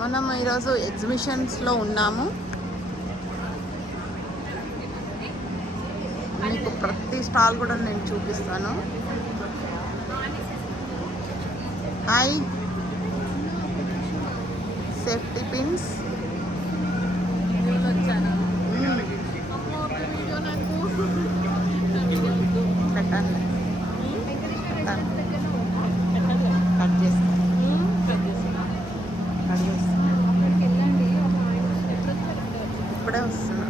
మనం ఈరోజు ఎగ్జిబిషన్స్లో ఉన్నాము. మీకు ప్రతి స్టాల్ కూడా నేను చూపిస్తాను. హాయ్, సేఫ్టీ పిన్స్ పెట్టండి. కట్ చేస్తాను. ఇప్పుడే వస్తున్నా.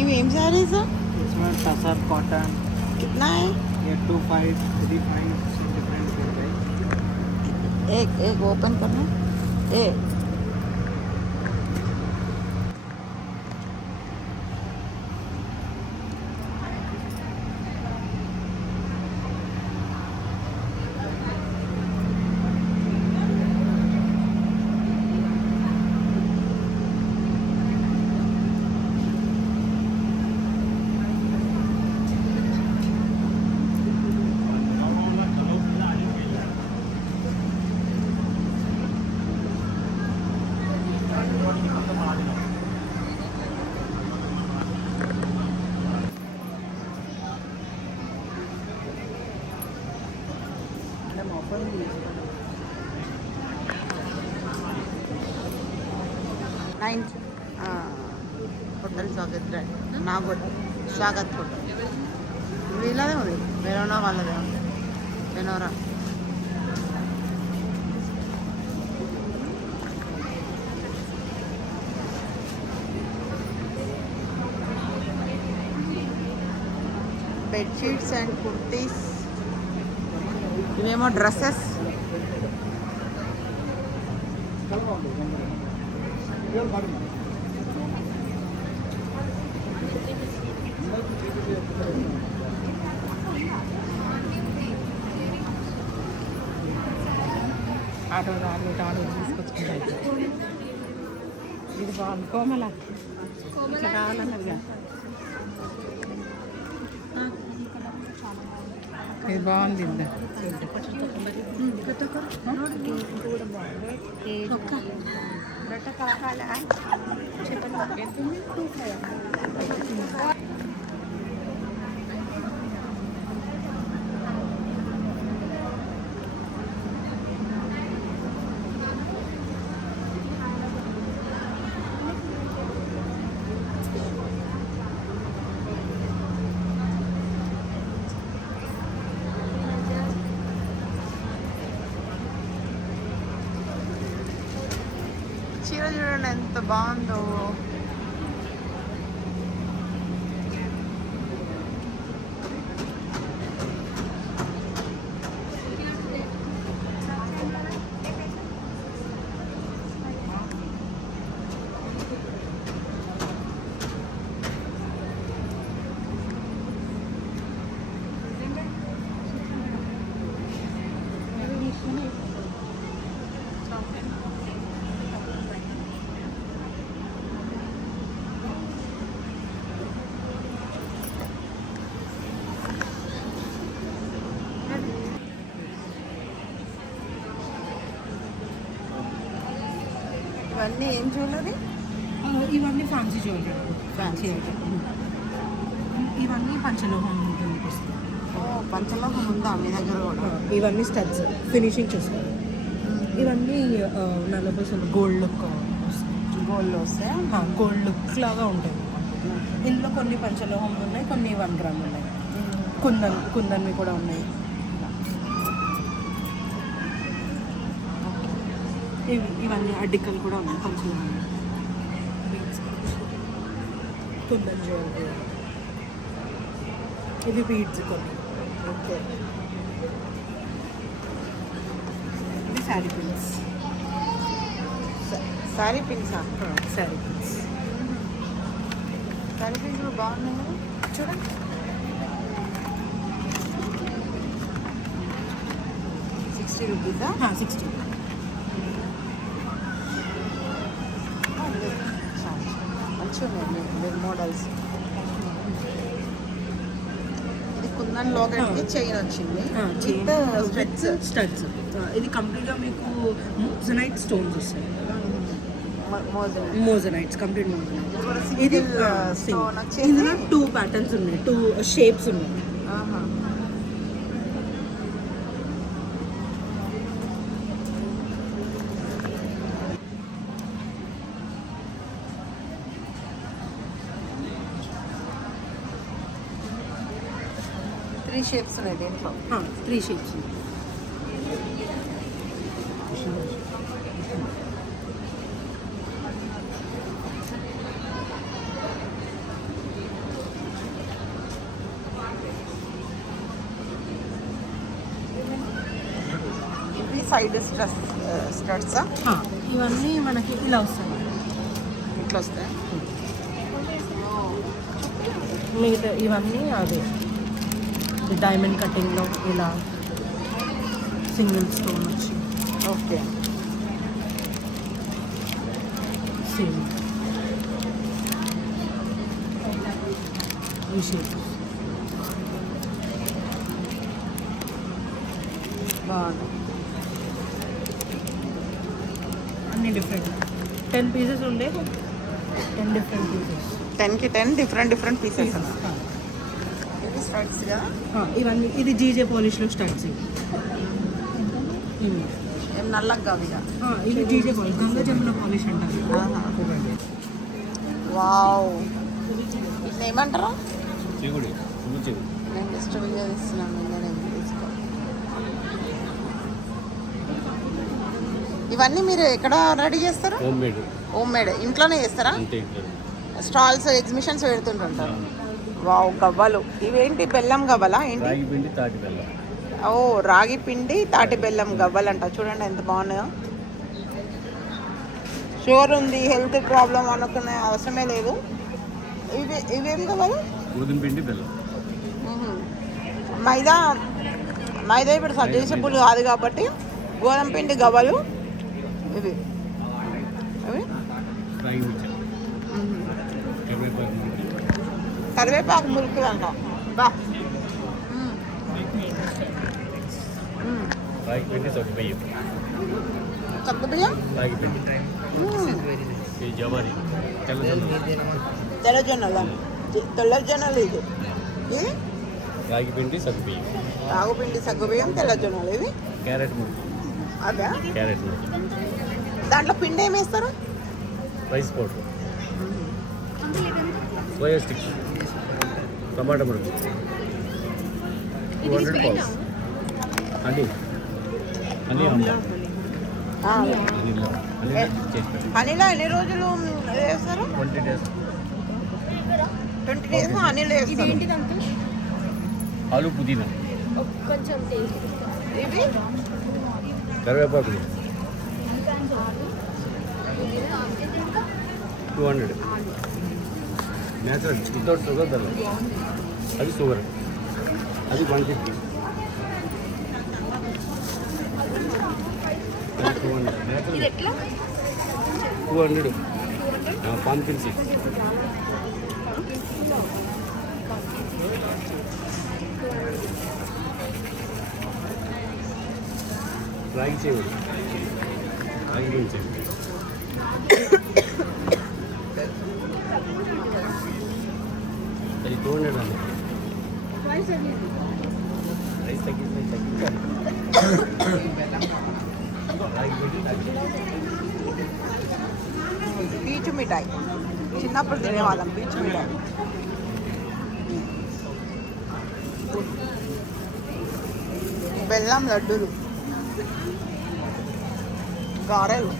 इवे एम साड़ीज इसमें टसर कॉटन कितना है? ये 25 35 डिफरेंट प्राइस। एक ओपन करना एक नाइन होटल स्वागत नागोड स्वागत होटल వీళ్ళదే ఉంది, వెరోనా వాళ్ళదే ఉంది. వెనోరా బెడ్షీట్స్ అండ్ కుర్తీస్, ఇవేమో డ్రెస్సెస్. ఆటో తీసుకొచ్చుకుంటా. ఇది బాగుంది, కోమల ఇట్లా కావాలన్నదిగా. ఇది బాగుంది. చీర చూడండి ఎంత బాగుందో. ఇవన్నీ ఏం జ్యువెలరీ? ఇవన్నీ ఫ్యాన్సీ జ్యువెలరీ. ఫ్యాన్సీ ఇవన్నీ పంచలోహం ఉంటుంది. పంచలోహం ఉందా మీ దగ్గర కూడా? ఇవన్నీ స్టడ్స్ ఫినిషింగ్ చూసుకోండి. ఇవన్నీ 40% గోల్డ్ లుక్ గోల్డ్లో వస్తాయా? గోల్డ్ లుక్ లాగా ఉంటుంది. ఇందులో కొన్ని పంచలోహం ఉన్నాయి, కొన్ని 1 గ్రామ్ ఉన్నాయి. కుందన్వి కూడా ఉన్నాయి. ఇవన్నీ అడ్డికలు కూడా ఉన్నాయి పంచులు కుందన్ జ్యువెలరీ ఇవి బీడ్స్ కొన్ని ఓకే. ఇవి శారీ పిన్స్ శారీ పిన్సా? శారీ పిన్స్ శారీ పిన్స్ కూడా బాగున్నాయి కదా చూడండి. 60 రూపీసా? 60 మంచిగా ఉన్నాయి మోడల్స్. ఇది కుందన్లో ఒకటి చైన్ వచ్చింది విత్ స్టడ్స్. ఇది కంప్లీట్గా మీకు మోజనైట్ స్టోన్స్ వస్తాయి. మోజనైట్స్ కంప్లీట్ మోజనైట్స్. ఇది ఇందులో 2 ప్యాటర్న్స్ ఉన్నాయి, 2 షేప్స్ ఉన్నాయి. త్రీ షేప్స్ ఉన్నాయి దీంట్లో. 3 షేప్స్ ఉన్నాయి. ఇవి సైడ్ స్టడ్సా? ఇవన్నీ మనకి ఇలా వస్తాయి. ఇట్లా వస్తాయి. మిగతా ఇవన్నీ అదే డైమండ్ కటింగ్లో ఇలా సింగిల్ స్టోన్ వచ్చి ఓకే. సేమ్ ఈ షేప్. బాగుంది. అన్ని డిఫరెంట్ 10 పీసెస్ ఉండే 10 డిఫరెంట్ పీసెస్. 10కి 10 డిఫరెంట్ పీసెస్. ఇవి స్టడ్స్ కదా? ఇవన్నీ ఇది జీజే పాలిష్లో స్టార్ట్స్. ఇవి ఏం నల్లగా అవి? ఇది GJ polish, Ganga Jamuna polish అంటారు. వావ్. ఇది ఏమంటారు? నేను జస్ట్ వీడియో తీస్తున్నాను. తీసుకో. ఇవన్నీ మీరు ఎక్కడ రెడీ చేస్తారు? హోమ్ మేడ్ ఇంట్లోనే చేస్తారా? స్టాల్స్ ఎగ్జిబిషన్స్ పెడుతుంటుంటారు. వావ్. గవ్వలు ఇవేంటి? బెల్లం గవ్వలా ఏంటి? ఓ రాగి పిండి తాటి బెల్లం గవ్వలు అంట. చూడండి ఎంత బాగున్నాయో. షుగర్ ఉంది, హెల్త్ ప్రాబ్లం అనుకునే అవసరమే లేదు. ఇవేం గవ్వలు? గోధుమ పిండి బెల్లం. మైదా ఇప్పుడు సజెసబుల్ కాదు కాబట్టి గోధుమ పిండి గవ్వలు ఇవి. కరివేపాకు మురికి అంట. బా. చక్క బియ్యం, తెల్లజొన్నలు. తెల్లజొన్నలు ఇది రాగి పిండి సగ్గుబియ్యం. రాగుపిండి సగ్గుబియ్యం, తెల్లజొన్నలు. ఇవి క్యారెట్ అదే. క్యారెట్ దాంట్లో పిండి ఏమి వేస్తారు? రైస్ పౌడర్, సోయా స్టిక్స్, టమాటా మురుగు, 200 పౌస్, హనీ హనీలో ఎన్ని రోజులు వేస్తారు? 20 days. 20 days హనీలో వేస్తారు. ఆలు పుదీనా, ఇవి కరివేపాకు 200. న్యాచురల్ వితౌట్ షుగర్ బెల్లం. అది షుగర్, అది 150. 200 పంకిన్ సీడ్స్. రాగి చేయండి, రాగి చేయండి. అది 200 అండి. రైస్ తగ్గించాలి. పీచు మిఠాయి చిన్నప్పుడు తినేవాళ్ళం. పీచు మిఠాయి. బెల్లం లడ్డూలు. గారెలు.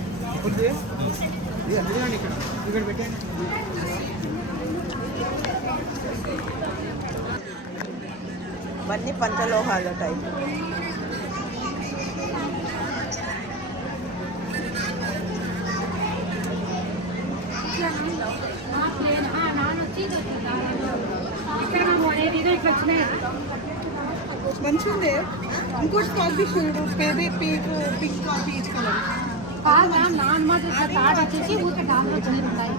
ఇవన్నీ పంచలోహాల టైప్. మంచిగా ఉంది. ఇంకోటి coffee shade baby pink pink peach colour. Non మాత్రం ఇట్లా తాడు వచ్చేసి ఊరికే డాల్ వచ్చినవి ఉంటాయి.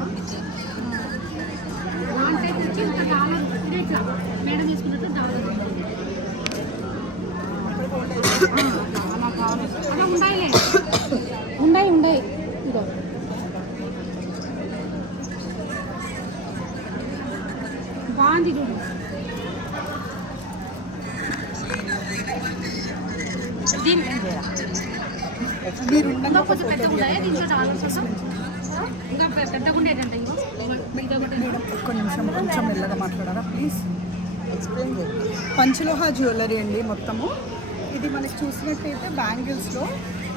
నాన్ టైప్ వచ్చి ఒక డాల్ ఇట్లా మేడం చేసుకున్నట్టు డాల్ అలా కావాలి. అలా ఉండాయిలే, ఉండాయి ఇదో బాగుంది చూడు. దీనికి ఇంకా కొంచెం పెద్దగా ఉంటాయి. దీంట్లో డాలర్స్ ఇంకా పెద్దగా ఉండేదంట. ఒక్క నిమిషం కొంచెం మెల్లగా మాట్లాడారా ప్లీజ్. ఎక్స్ప్లెయిన్ చేయండి. పంచలోహ జ్యువెలరీ అండి మొత్తము. ఇది మనకి చూసినట్టయితే బ్యాంగిల్స్లో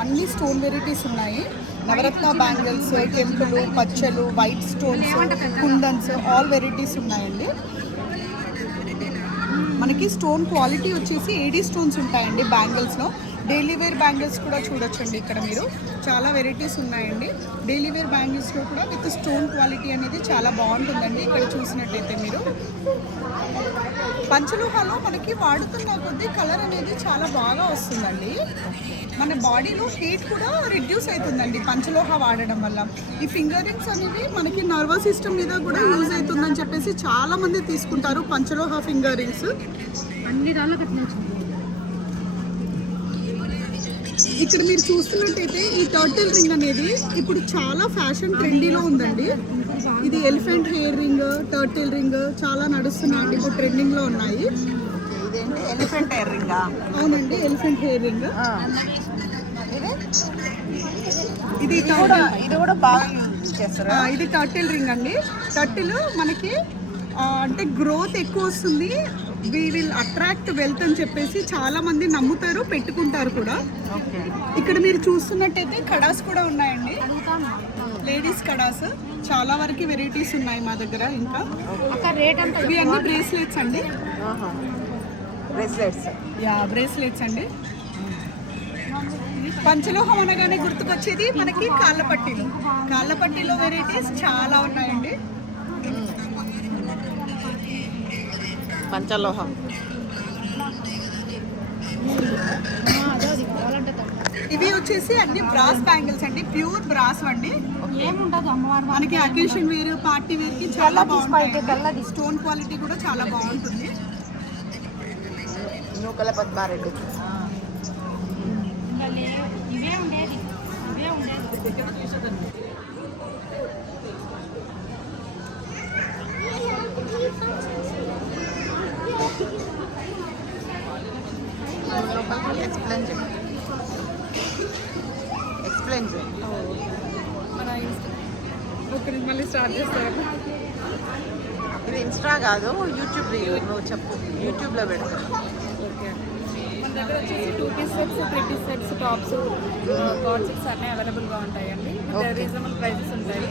అన్ని స్టోన్ వెరైటీస్ ఉన్నాయి. నవరత్న బ్యాంగిల్స్, కెంపులు, పచ్చలు, వైట్ స్టోన్స్, కుందన్స్, ఆల్ వెరైటీస్ ఉన్నాయండి. మనకి స్టోన్ క్వాలిటీ వచ్చేసి ఏడీ స్టోన్స్ ఉంటాయండి బ్యాంగిల్స్లో. డైలీ వేర్ బ్యాంగిల్స్ కూడా చూడొచ్చండి ఇక్కడ మీరు. చాలా వెరైటీస్ ఉన్నాయండి. డైలీ వేర్ బ్యాంగిల్స్లో కూడా విత్ స్టోన్ క్వాలిటీ అనేది చాలా బాగుంటుందండి. ఇక్కడ చూసినట్టయితే మీరు పంచలోహాలో మనకి వాడుతున్న కొద్దీ కలర్ అనేది చాలా బాగా వస్తుందండి. మన బాడీలో హీట్ కూడా రిడ్యూస్ అవుతుందండి పంచలోహ వాడడం వల్ల. ఈ ఫింగర్ రింగ్స్ అనేవి మనకి నర్వస్ సిస్టమ్ మీద కూడా యూజ్ అవుతుందని చెప్పేసి చాలా మంది తీసుకుంటారు పంచలోహ ఫింగర్ రింగ్స్. అన్ని దానిలో కట్టించింది. ఇక్కడ మీరు చూస్తున్నట్టయితే ఈ టర్టిల్ రింగ్ అనేది ఇప్పుడు చాలా ఫ్యాషన్ ట్రెండీలో ఉందండి. ఇది elephant hair ring, turtle ring చాలా నడుస్తున్నాయండి, ఇప్పుడు ట్రెండింగ్లో ఉన్నాయి. ఇదేంటి ఎలిఫెంట్ హెయిర్ రింగా? అవునండి, ఎలిఫెంట్ హెయిర్ రింగ్. ఇది ఇది కూడా బాగా యూజ్ చేస్తారా? ఇది టర్టిల్ రింగ్ అండి. టర్టిల్ మనకి అంటే గ్రోత్ ఎక్కువ వస్తుంది, వి విల్ అట్రాక్ట్ వెల్త్ అని చెప్పేసి చాలా మంది నమ్ముతారు, పెట్టుకుంటారు కూడా. ఇక్కడ మీరు చూస్తున్నట్టయితే కడాస్ కూడా ఉన్నాయండి, లేడీస్ కడాస్. చాలా వరకు వెరైటీస్ ఉన్నాయి మా దగ్గర. ఇంకా ఇవి అన్ని బ్రేస్లెట్స్ అండి. బ్రేస్లెట్స్, బ్రేస్లెట్స్ అండి. పంచలోహం అనగానే గుర్తుకొచ్చేది మనకి కాళ్ళపట్టీలు. కాళ్ళపట్టీలో వెరైటీస్ చాలా ఉన్నాయండి. పంచలోహం. ఇవి వచ్చేసి అన్ని బ్రాస్ బ్యాంగిల్స్ అండి, ప్యూర్ బ్రాస్ అండి. ఏముండదు అమ్మవారు మనకి అకేషన్ వేర్, పార్టీ వేర్ కి చాలా బాగుంటాయి. స్టోన్ క్వాలిటీ కూడా చాలా బాగుంటుంది. నూకల పద్మారెడ్డి. ఇవే ఉండేది. ఎక్స్ప్లెయిన్ చేయండి. మళ్ళీ స్టార్ట్ చేస్తారు. ఇది ఇన్స్టా కాదు, యూట్యూబ్ రీల్. నువ్వు చెప్పు, యూట్యూబ్లో పెడతాను. ఓకే, మన దగ్గర వచ్చేసి 2 piece sets, 3 piece sets, tops, co-ord sets అన్నీ అవైలబుల్గా ఉంటాయండి. రీజనబుల్ ప్రైజెస్ ఉంటాయి.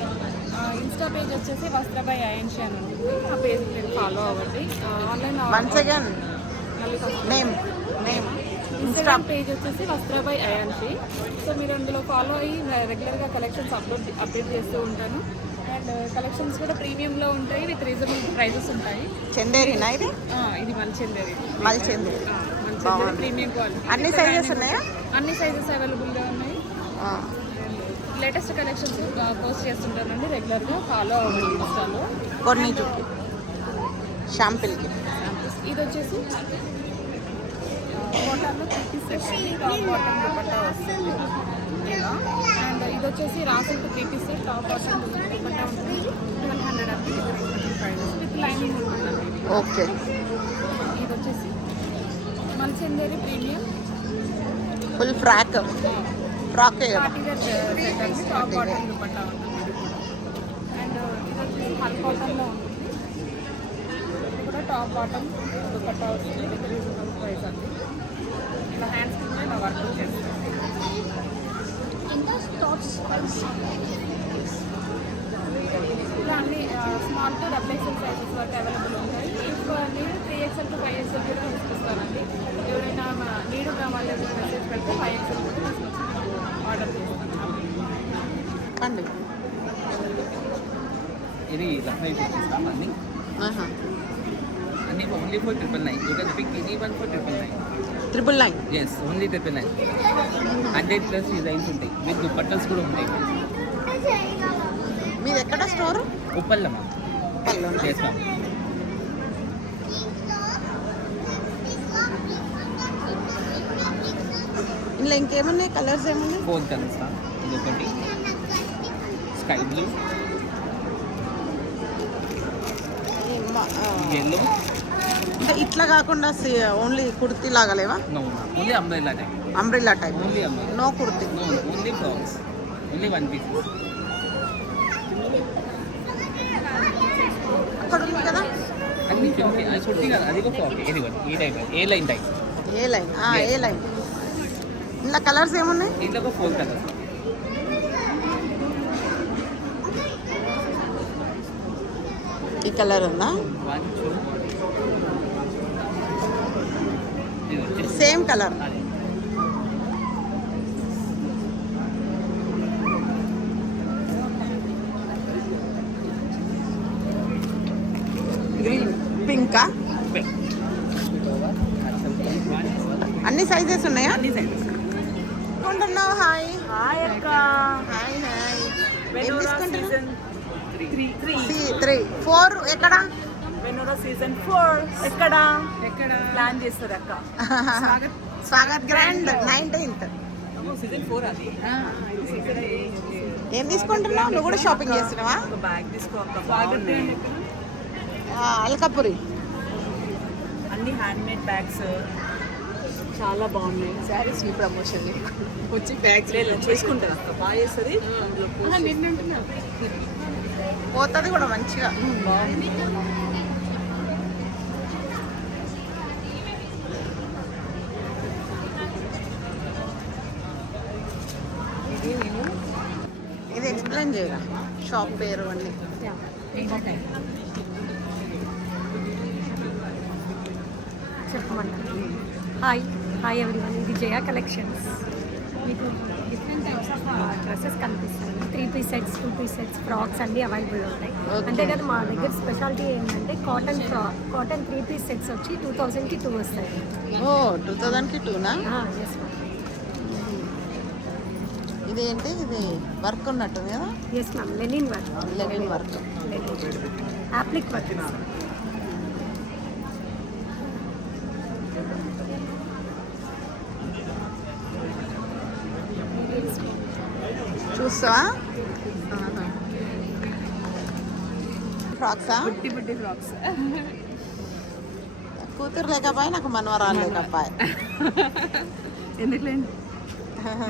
ఇన్స్టా పేజ్ వచ్చేసి వస్త్రబై ఐఎన్షి అని ఉంటుంది. ఆ పేజ్ మీరు ఫాలో అవ్వండి. Online once again name Instagram page వచ్చేసి వస్త్రబై ఐఎన్షి. సో మీరు అందులో ఫాలో అయ్యి రెగ్యులర్గా కలెక్షన్స్ అప్డేట్ చేస్తూ ఉంటాను. అండ్ కలెక్షన్స్ కూడా ప్రీమియంలో ఉంటాయి, విత్ రీజనబుల్ ప్రైజెస్ ఉంటాయి. చందేరినా ఇది? ఇది మల్చందేరి. మల్చందేరి ప్రీమియం క్వాలిటీ. అన్ని సైజెస్ ఉన్నాయా? అన్ని సైజెస్ అవైలబుల్గా ఉన్నాయి. లేటెస్ట్ కలెక్షన్స్ పోస్ట్ చేస్తుంటానండి, రెగ్యులర్గా ఫాలో అవ్వండి ఇన్స్టాలో. కొన్ని చూపి షాంపిల్కి. ఇది వచ్చేసి కాటన్లో 3 పీస్ సెట్ అండి. టాప్ కాటన్ దుపట్టా వస్తుంది ఇలా. అండ్ ఇది వచ్చేసి raw silk 3 piece set, top cotton dupatta ఉంటుంది. 1200 అండి ప్రైజెస్, విత్ లైనింగ్ ఉంటుందండి. ఓకే. ఇది వచ్చేసి మల్చందేరి premium full frock party wear set అండి. టాప్ కాటన్ దుపట్టా ఉంటుంది ఇది కూడా. అండ్ ఇది వచ్చేసి హల్ కాటన్లో ఉంటుంది. ఇది కూడా టాప్ కాటన్ దుపట్టా వస్తుంది, విత్ రీజనబుల్ ప్రైస్ అండి. ఇలా హ్యాండ్స్ కింద ఇలా వర్క్ చేస్తాం. ఇంకా టాప్ ఇలా అన్ని small to double XL sizes వరకు అవైలబుల్ ఉంటాయి. ఇప్పుడు నేను 3XL to 5XL కూడా తీసుకొస్తానండి. ఎవరైనా నీడు కావాలి మెసేజ్ పెడితే 5XL కూడా తీసుకొచ్చి ఆర్డర్ చేస్తాను. అండి ఇది లక్నో చూపిస్తాం అన్ని అన్ని only for 999. You can pick any one for 999. 999. Yes only 999. 100+ designs ఉంటాయి. విత్ దుపట్టాస్ కూడా ఉంటాయి. మీది ఎక్కడ స్టోర్? ఉప్పల్లమ్మ. Yes ma'am. ఇందులో ఇంకేమున్నాయి? కలర్స్ ఏమున్నాయి? 4 కలర్స్. ఇది ఒకటి స్కై బ్లూ, yellow. అంటే ఇట్లా కాకుండా ఓన్లీ కుర్తీ లాగా లేవా? No, only umbrella type. Umbrella type. Only umbrella. No kurti. No, only frocks. Only one pieces. అక్కడ ఉంది కదా అన్ని ఫ్రాక్. అది కుర్తీ కదా, అది ఒక ఫ్రాక్. ఇది వన్ ఈ టైప్, ఏ లైన్ టైప్. ఏ లైన్? ఏ లైన్. ఇందులో కలర్స్ ఏమున్నాయి? దీంట్లో ఒక 4 కలర్స్. ఈ కలర్ ఉందా? 1 2 ఇది వచ్చేసి సేమ్ కలర్. అదే. గ్రీన్, పింకా? అన్ని సైజెస్ ఉన్నాయా? అన్ని సైజెస్. కొంటున్నావు? హాయ్ హాయ్ అక్క. Hi hi. ఏం వెనూరా తీసుకుంటున్నావు? సీజన్ 3 3 4 ఎక్కడ? వెనూరా సీజన్ 4 ఎక్కడ ప్లాన్ చేస్తారు అక్క? Swagat grand 19th. సీజన్ 4 అది. ఏం తీసుకుంటున్నావు? నువ్వు కూడా షాపింగ్ చేస్తున్నావా? ఒక బ్యాగ్ తీసుకో అక్క. బాగున్నాయి అల్కాపురి. అన్ని హ్యాండ్ మేడ్ బ్యాగ్స్ చాలా బాగున్నాయి. శారీస్ ని ప్రమోషన్ వచ్చి బ్యాగ్స్ చేసుకుంటారు అక్క, బాగా చేస్తుంది. పోతుంది కూడా మంచిగా. బాగుంది. ఇది ఎక్స్ప్లెయిన్ చేయరా షాప్ పేరు అన్నీ? చెప్పమంటారు. హాయ్ ఎవరీవన్, ఇది జయ కలెక్షన్స్. మీకు డిఫరెంట్ టైప్స్ ఆఫ్ డ్రెస్సెస్ కనిపిస్తాయి. 3 piece sets, 2 piece sets, frocks అన్నీ అవైలబుల్ ఉంటాయి. అంతేకాదు మా దగ్గర స్పెషాలిటీ ఏంటంటే కాటన్ 3 పీస్ సెట్స్ వచ్చి 2000కి 2 వస్తాయి. ఓ 2000కి 2నా? Yes ma'am. ఇదేంటి? ఇది వర్క్ ఉన్నట్టుంది కదా? Yes ma'am, linen work. Linen work. Applique work. చూస్తావా? ఫ్రాక్సా? బుట్టి ఫ్రాక్స్. కూతురు లేకపోయి నాకు మనవరాలు లేకపోయి. ఎందుకులేండి,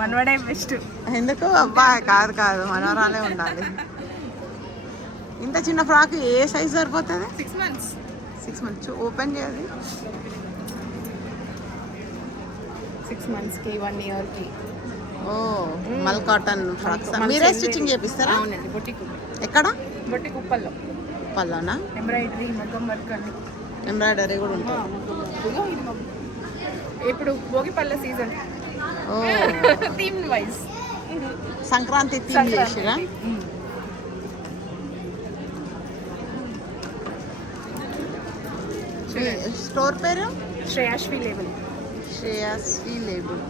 మనవాడే బెస్ట్. ఎందుకు అబ్బా? కాదు మనవరాలే ఉండాలి. ఇంత చిన్న ఫ్రాక్ ఏ సైజ్ సరిపోతుంది? 6 months. 6 months. ఓపెన్ చేయాలి. 6 monthsకి 1 yearకి. ఓ మల్ కాటన్ ఫ్రాక్స్ మీరే స్టిచ్చింగ్ చేపిస్తారా? అవునండి, బొటిక్. ఎక్కడ? బొటిక్ ఉప్పల్లో. పల్లోనా? ఎంబ్రాయిడరీ, మగ్గం వర్క్ అన్ని. ఎంబ్రాయిడరీ కూడా ఉంటుంది. ఇప్పుడు భోగిపల్ల సీజన్. ఓ థీమ్ వైజ్ సంక్రాంతి థీమ్ చేసిరా? స్టోర్ పేరు? శ్రేయాశ్వి లేబుల్. శ్రేయాశ్రీ లేబుల్.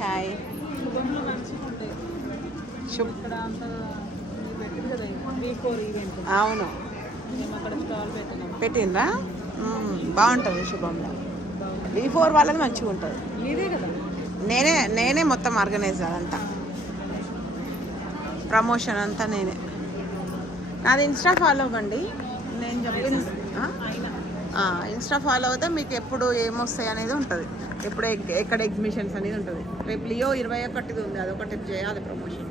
హాయ్ అవును పెట్టిండ్రా? బాగుంటుంది శుభంలో. V4 వాళ్ళది మంచిగా ఉంటుంది. నేనే మొత్తం ఆర్గనైజ్ అదంతా, ప్రమోషన్ అంతా నేనే. నాది ఇన్స్టా ఫాలో అవ్వండి. నేను చెప్పింది ఇన్స్టా ఫాలో అవుతే మీకు ఎప్పుడు ఏమొస్తాయి అనేది ఉంటుంది, ఎప్పుడు ఎక్కడ ఎగ్జిబిషన్స్ అనేది ఉంటుంది. రేపు లియో 21 ఉంది, అదొకటి చేయాలి ప్రమోషన్.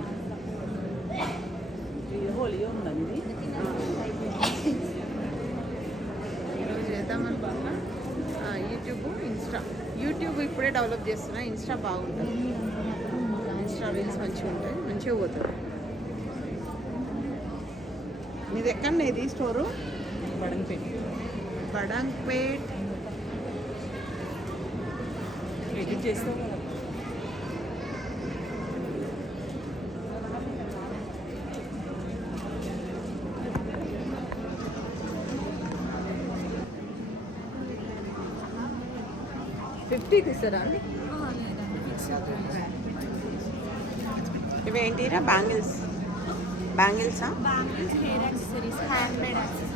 ఇన్స్టా యూట్యూబ్ ఇప్పుడే డెవలప్ చేస్తున్నా. ఇన్స్టా బాగుంటుంది. ఇన్స్టా రీల్స్ మంచిగా ఉంటాయి, మంచిగా పోతుంది. మీది ఎక్కడ ఇది స్టోరు? బడంపేట బడంపేట్. ఎడిట్ చేస్తాం కదా. ఫిఫ్టీకి ఇస్తారా అండి? ఇవేంటిరా? బ్యాంగిల్స్. బ్యాంగిల్సా? Bangles, hair accessories, hand made accessories.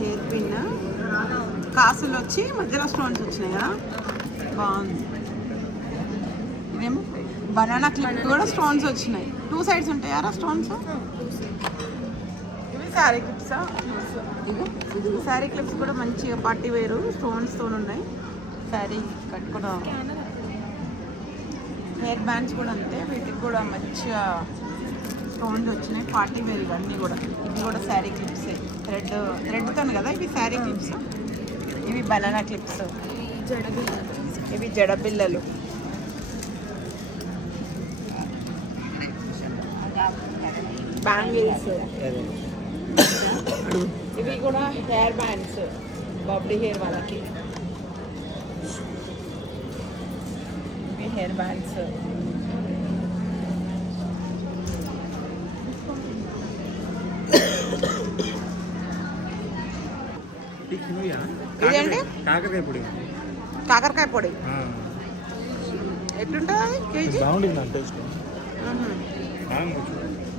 Hair pin. కాసులు వచ్చి మధ్యలో స్టోన్స్ వచ్చినాయి కదా, బాగుంది. ఇదేమో బనానా క్లిప్ కూడా స్టోన్స్ వచ్చినాయి. 2 సైడ్స్ ఉంటాయారా స్టోన్స్? ఇవి శారీ క్లిప్సా? ఇది శారీ క్లిప్స్ కూడా మంచిగా పార్టీ వేరు స్టోన్స్తో ఉన్నాయి. శారీ కట్టుకోవడం. హెయిర్ బ్యాండ్స్ కూడా అంతే, వీటికి కూడా మంచిగా స్టోన్స్ వచ్చినాయి. పార్టీ వేర్ ఇవన్నీ కూడా. ఇవి కూడా శారీ క్లిప్స్, థ్రెడ్తో కదా ఇవి శారీ క్లిప్స్. ఇవి బనానా క్లిప్స్. ఇవి జడబిల్లలు. బ్యాంగిల్స్. ఇవి కూడా హెయిర్ బ్యాండ్స్, బాబ్డీ హెయిర్ వాళ్ళకి. ఇవి హెయిర్ బ్యాండ్స్. ఇదేంటి? కాకరకాయ పొడి. కాకరకాయ పొడి ఎట్లుంటుంది అది కేజీ? బాగుంటుంది అంత టేస్ట్.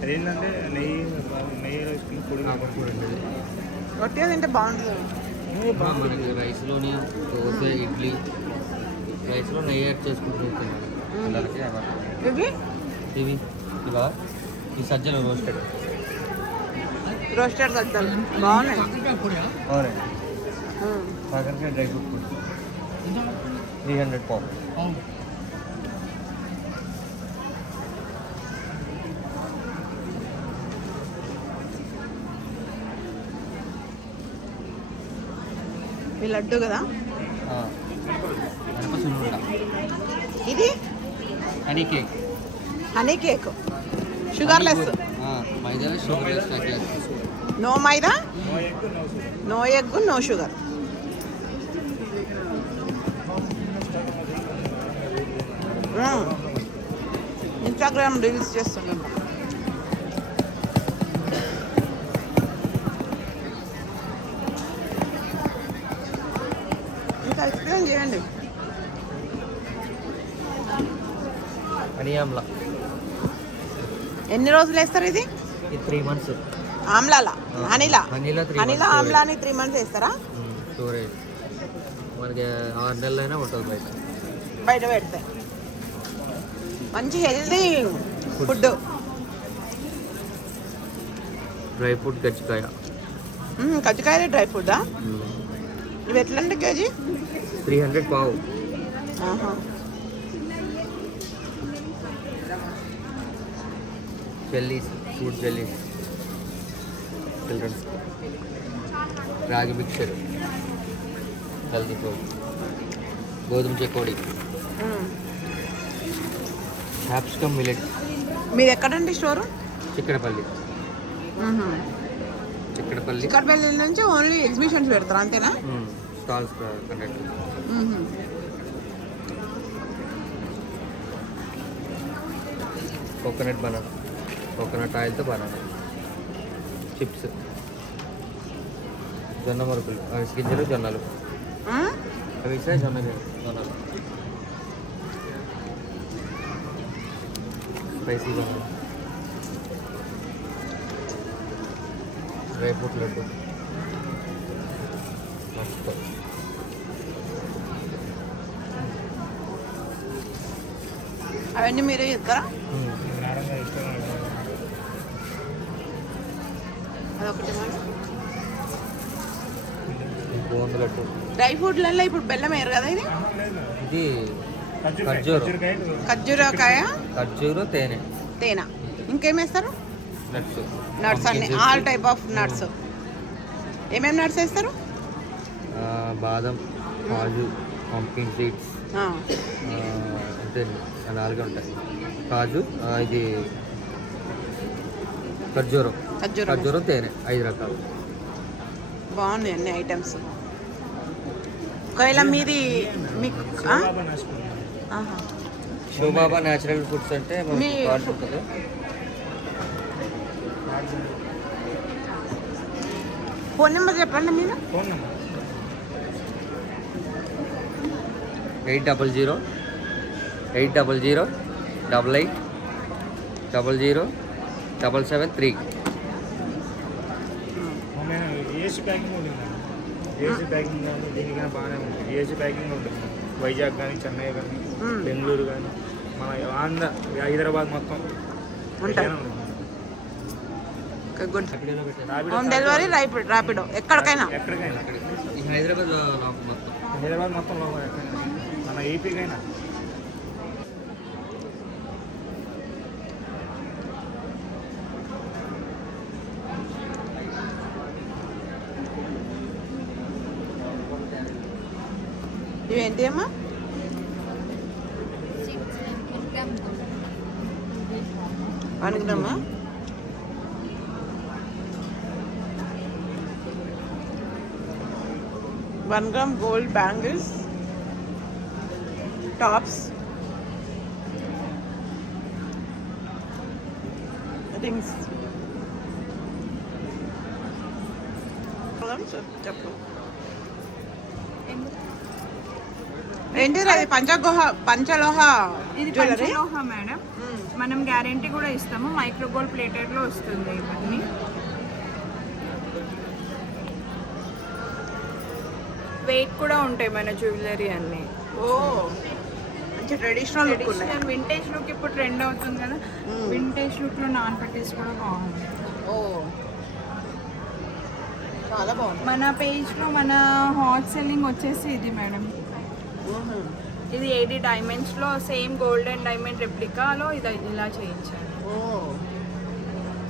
అదేంటంటే నెయ్యి వేసుకుని పొడి కాకరపొడి ఉండేది. రొట్టె తింటే బాగుంటుంది. మనకి రైస్లోని దోశ, ఇడ్లీ, రైస్లో నెయ్యి యాడ్ చేసుకుంటూ పిల్లలకి ఇవి ఇవి ఇవా ఈ సజ్జలు రోస్టెడ్ రోస్టెడ్ సజ్జలు బాగున్నాయి. కాకరకాయ డ్రై ఫ్రూట్ పొడి 300 పావు. ఈ లడ్డు కదా సున్నుండ. ఇది honey cake. Honey cake sugarless. Maida sugarless chocolate. No maida, no egg, no sugar. Instagram reels చేస్తున్నాను. ఇంకా ఎక్స్ప్లెయిన్ చేయండి. హనీ ఆమ్లా ఎన్ని రోజులు వేస్తారు ఇది? 3 months. ఆమ్లాలా? హనీలా? హనీలా 3 హనీలా months ఆమ్లాని 3 months వేస్తారా? స్టోరేజ్ మనకి 6 నెలలైనా ఉంటుంది బయట. బయట పెడతాయి. మంచి హెల్దీ ఫుడ్. డ్రై ఫ్రూట్ కజ్జికాయ. కజ్జికాయలే డ్రై ఫ్రూటా? ఇవి ఎట్లా అంటే కేజీ? 300 పావు. Jellies, fruit jellies children's. Ragi mixture, healthy food, గోధుమ చెకోడి, క్యాప్సికమ్ మిల్లెట్. మీది ఎక్కడండి స్టోరు? చిక్కడపల్లి. చిక్కడపల్లి నుంచి ఓన్లీ ఎగ్జిబిషన్స్ పెడతారు అంతేనా? Stalls conduct. Coconut banana, coconut ఆయిల్తో బనానా చిప్స్, జొన్న మురుకులు, అవిసె గింజలు, జొన్నలు, అవిసె జొన్నలు, స్పైసీ జొన్నలు, డ్రై ఫ్రూట్ లడ్డు, మస్తు. అవన్నీ మీరే చెప్తారా? అదొకటి. బోందు లడ్డు. డ్రై ఫ్రూట్లలో ఇప్పుడు బెల్లం వేయరు కదా ఇది? ఇది ఖర్జూరు. ఖర్జూరకాయ, ఖర్జూరు, తేనె. తేనె. ఇంకేం వేస్తారు? నట్స్. నట్స్ అన్ని, ఆల్ టైప్ ఆఫ్ నట్స్. ఏమేమి నట్స్ వేస్తారు? బాదం, కాజు, పంకిన్ సీడ్స్, అంతే 4 ఉంటాయి. కాజు, ఇది ఖర్జూరం, తేనె, 5 రకాలు. బాగున్నాయి అన్ని ఐటమ్స్. ఒకవేళ మీది మీకు శివబాబా న్యాచురల్ ఫుడ్స్ అంటే మీ కార్డు ఉంటుంది. ఫోన్ నెంబర్ చెప్పండి మీరు. 800 8800 ఏసీ ప్యాకింగ్ ఉంటుంది. ఏసీ ప్యాకింగ్ కానీ దీనికైనా బాగానే ఉంటుంది. ఏసీ ప్యాకింగ్ ఉంటుంది. వైజాగ్ కానీ, చెన్నై కానీ, బెంగళూరు కానీ, మన ఆంధ్ర, హైదరాబాద్ మొత్తం గుడ్. హోమ్ డెలివరీ ర్యాపిడో ఎక్కడికైనా. హైదరాబాద్ మొత్తం మన ఏపీకైనా. ఇవేంటి అమ్మా? 1 గ్రామా? $1 gram gold bangles, tops, rings. చెప్పు. ఏంటి అది? పంచలోహ ఇది జ్యువెలరీ. పంచలోహ మేడం. మనం గ్యారెంటీ కూడా ఇస్తాము. మైక్రో గోల్డ్ ప్లేటెడ్ లో వస్తుంది. ఇవన్నీ వెయిట్ కూడా ఉంటాయి మన జ్యువెలరీ అన్ని. ఓ మంచి ట్రెడిషనల్ లుక్ ఉన్నాయి. వింటేజ్ లుక్ ఇప్పుడు ట్రెండ్ అవుతుంది కదా. వింటేజ్ లుక్ లో నాన్ పట్టీస్ కూడా బాగుంది. ఓ చాలా బాగుంది. మన పేజ్ లో మన హాట్ సెల్లింగ్ వచ్చేసి ఇది మేడం. ఇది 80 డైమండ్స్ లో సేమ్ గోల్డెన్ డైమండ్ రెప్లికాలో ఇది ఇలా చేయించాను. ఓ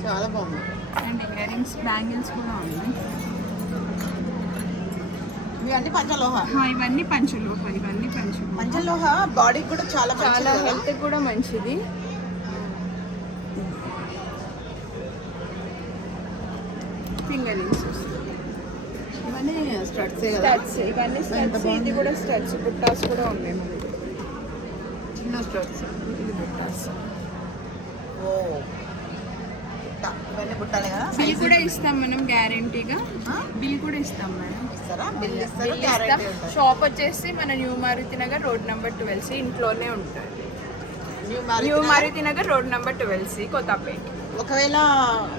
చాలా బాగుంది. అండ్ ఇయర్ రింగ్స్, బ్యాంగిల్స్ కూడా ఉన్నాయి. ఇవన్నీ పంచలోహ. ఇవన్నీ పంచలోహ. పంచలోహ బాడీకి కూడా చాలా చాలా హెల్త్ కూడా మంచిది. ఫింగర్ రింగ్స్ ఇవన్నీ స్టడ్స్. ఇవన్నీ స్టడ్స్. ఇది కూడా స్టడ్స్. బుట్టాస్ కూడా ఉన్నాయి మన దగ్గర. చిన్న స్టడ్స్. ఇది బుట్టాస్. ఓ ఇవన్నీ బుట్టాలే కదా. బిల్ కూడా ఇస్తాం మనం గ్యారెంటీగా. బిల్ కూడా ఇస్తాం మేడం. ఇస్తారా? బిల్ ఇస్తారు, గ్యారెంటీ ఉంటుంది. షాప్ వచ్చేసి మన new Maruti Nagar road number 12C ఇంట్లోనే ఉంటుంది. New Maruti Nagar road number 12C Kothapet. ఒకవేళ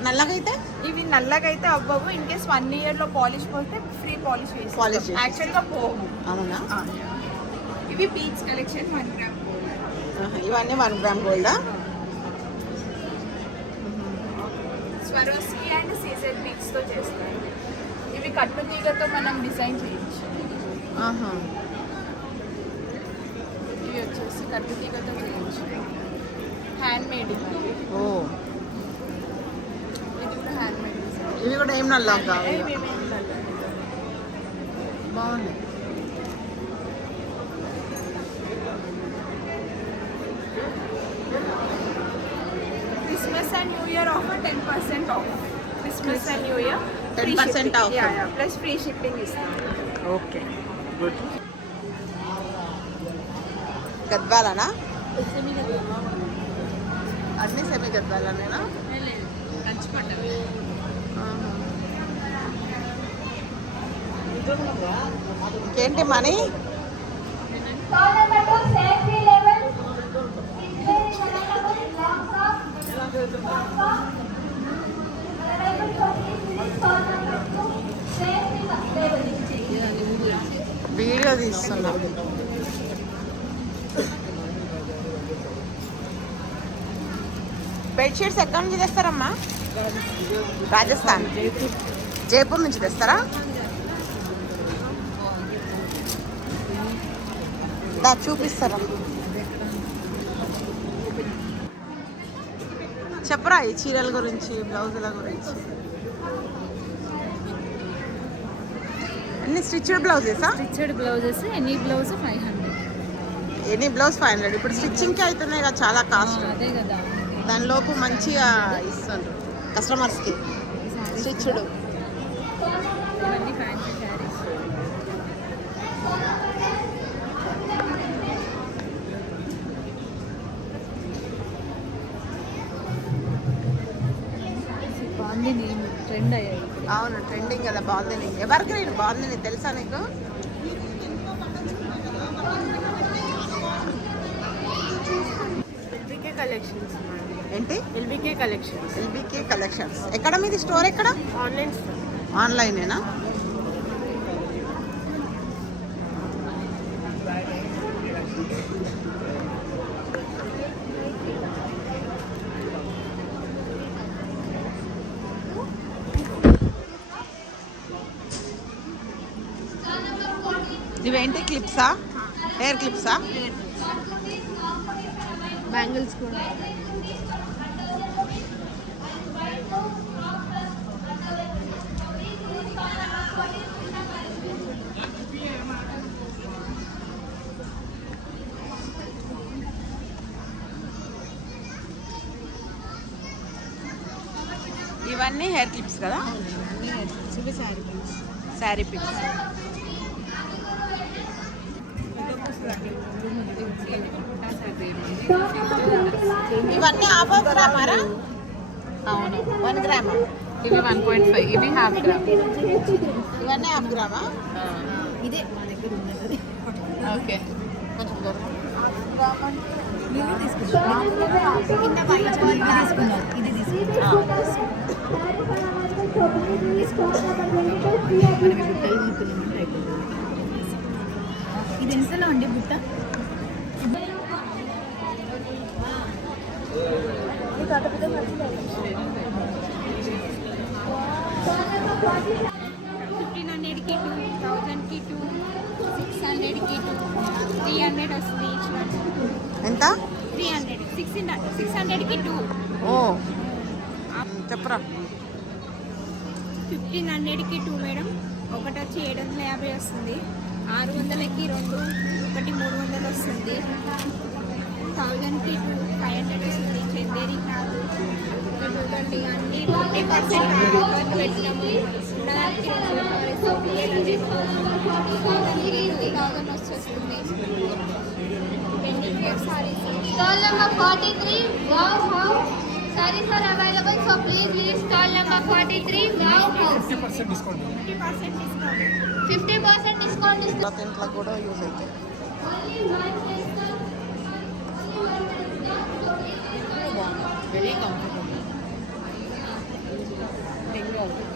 నల్లగైతే? ఇవి నల్లగైతే అవ్వవు. ఇన్ కేస్ 1 year లో పాలిష్ పోతే ఫ్రీ పాలిష్ వేసి యాక్చువల్గా పోవు. అవునా? ఇవి పీచ్ కలెక్షన్ 1 gram. ఇవన్నీ 1 gram గోల్డా? స్వరోస్కి అండ్ సీజెడ్ బీట్స్తో చేస్తాయి. ఇవి కట్టు తీగతో మనం డిజైన్ చేయొచ్చు. ఇవి వచ్చేసి కట్టు తీగతో చేయొచ్చు. హ్యాండ్ మేడ్ ఇవ్వాలి. ఓ ఇది కూడా హ్యాండ్ మేడ్. ఇవి కూడా ఏం నల్లా కావాలి. బాగుంది. Christmas and new year offer 10% off. Christmas and new year 10% off. Plus free shipping ఇస్తాం. Okay good. గద్వాలనా? అన్నీ సెమీ గద్వాలనేనా? ఇంకేంటి మనీ? వీడియో తీస్తున్నా. బెడ్షీట్స్ ఎక్కడి నుంచి తెస్తారమ్మా? రాజస్థాన్, జైపూర్ నుంచి తెస్తారా? దా చూపిస్తారా? చెప్పరా ఈ చీరల గురించి, బ్లౌజుల గురించి. అన్ని స్టిచ్డ్ బ్లౌజెసా? Stitched blouses any blouse 500. Any blouse 500. ఇప్పుడు స్టిచ్చింగ్కి అవుతున్నాయి కదా చాలా కాస్ట్. అదే కదా. దానిలోపు మంచిగా ఇస్తుండ్రు కస్టమర్స్కి స్టిచ్డ్. ఇవన్నీ ఫ్యాన్సీ శారీస్. బాగుంది, నేను ట్రెండ్ అయ్యాయి. అవును ట్రెండింగ్ కదా బాగుంది. ఎవరికి నేను బాగుంది తెలుసా నీకు? ఎల్బీకే కలెక్షన్స్ ఏంటి? LBK collections LBK collections. ఎక్కడ మీది స్టోర్? ఎక్కడ? Online store. ఆన్లైనేనా? ఇవేంటి క్లిప్సా? హెయిర్ క్లిప్సా? బ్యాంగిల్స్ కూడా. ఇవన్నీ హెయిర్ క్లిప్స్ కదా? ఇవి శారీ పిన్స్. శారీ పిన్స్. ఇవన్నీ హాఫ్ గ్రామారా? అవును, 1 గ్రామా? ఇవి 1.5, ఇవి హాఫ్ గ్రామ్. ఇవన్నీ హాఫ్ గ్రామా? ఇదే మా దగ్గర ఉన్నది. ఓకే, కొంచెం దూరం. ఇది ఎంతలో అండి బుట్ట? $1,500కి 2, 1,000కి 2, 600కి 2, 300 వస్తుంది ఈచ్ వన్. ఎంత? 300, 600కి 2. ఓ చెప్పరా. 1,500కి 2 మేడం. ఒకటి వచ్చి 750 వస్తుంది. 600కి 2, ఒకటి 300 వస్తుంది. 1,000కి 2, 500 వస్తుంది. చందేరి కాదు చూడండి, అన్ని 50% పెట్టినాము. దానికి 2,000 వచ్చేస్తుంది. Pending saris. Stall number 43, Wow House. Sarees are available, so please visit stall number 43, Wow House. 50% discount. 50% discount is ప్రతి ఇంట్లో కూడా యూజ్ అవుతాయి. Very comfortable. ఇది 1250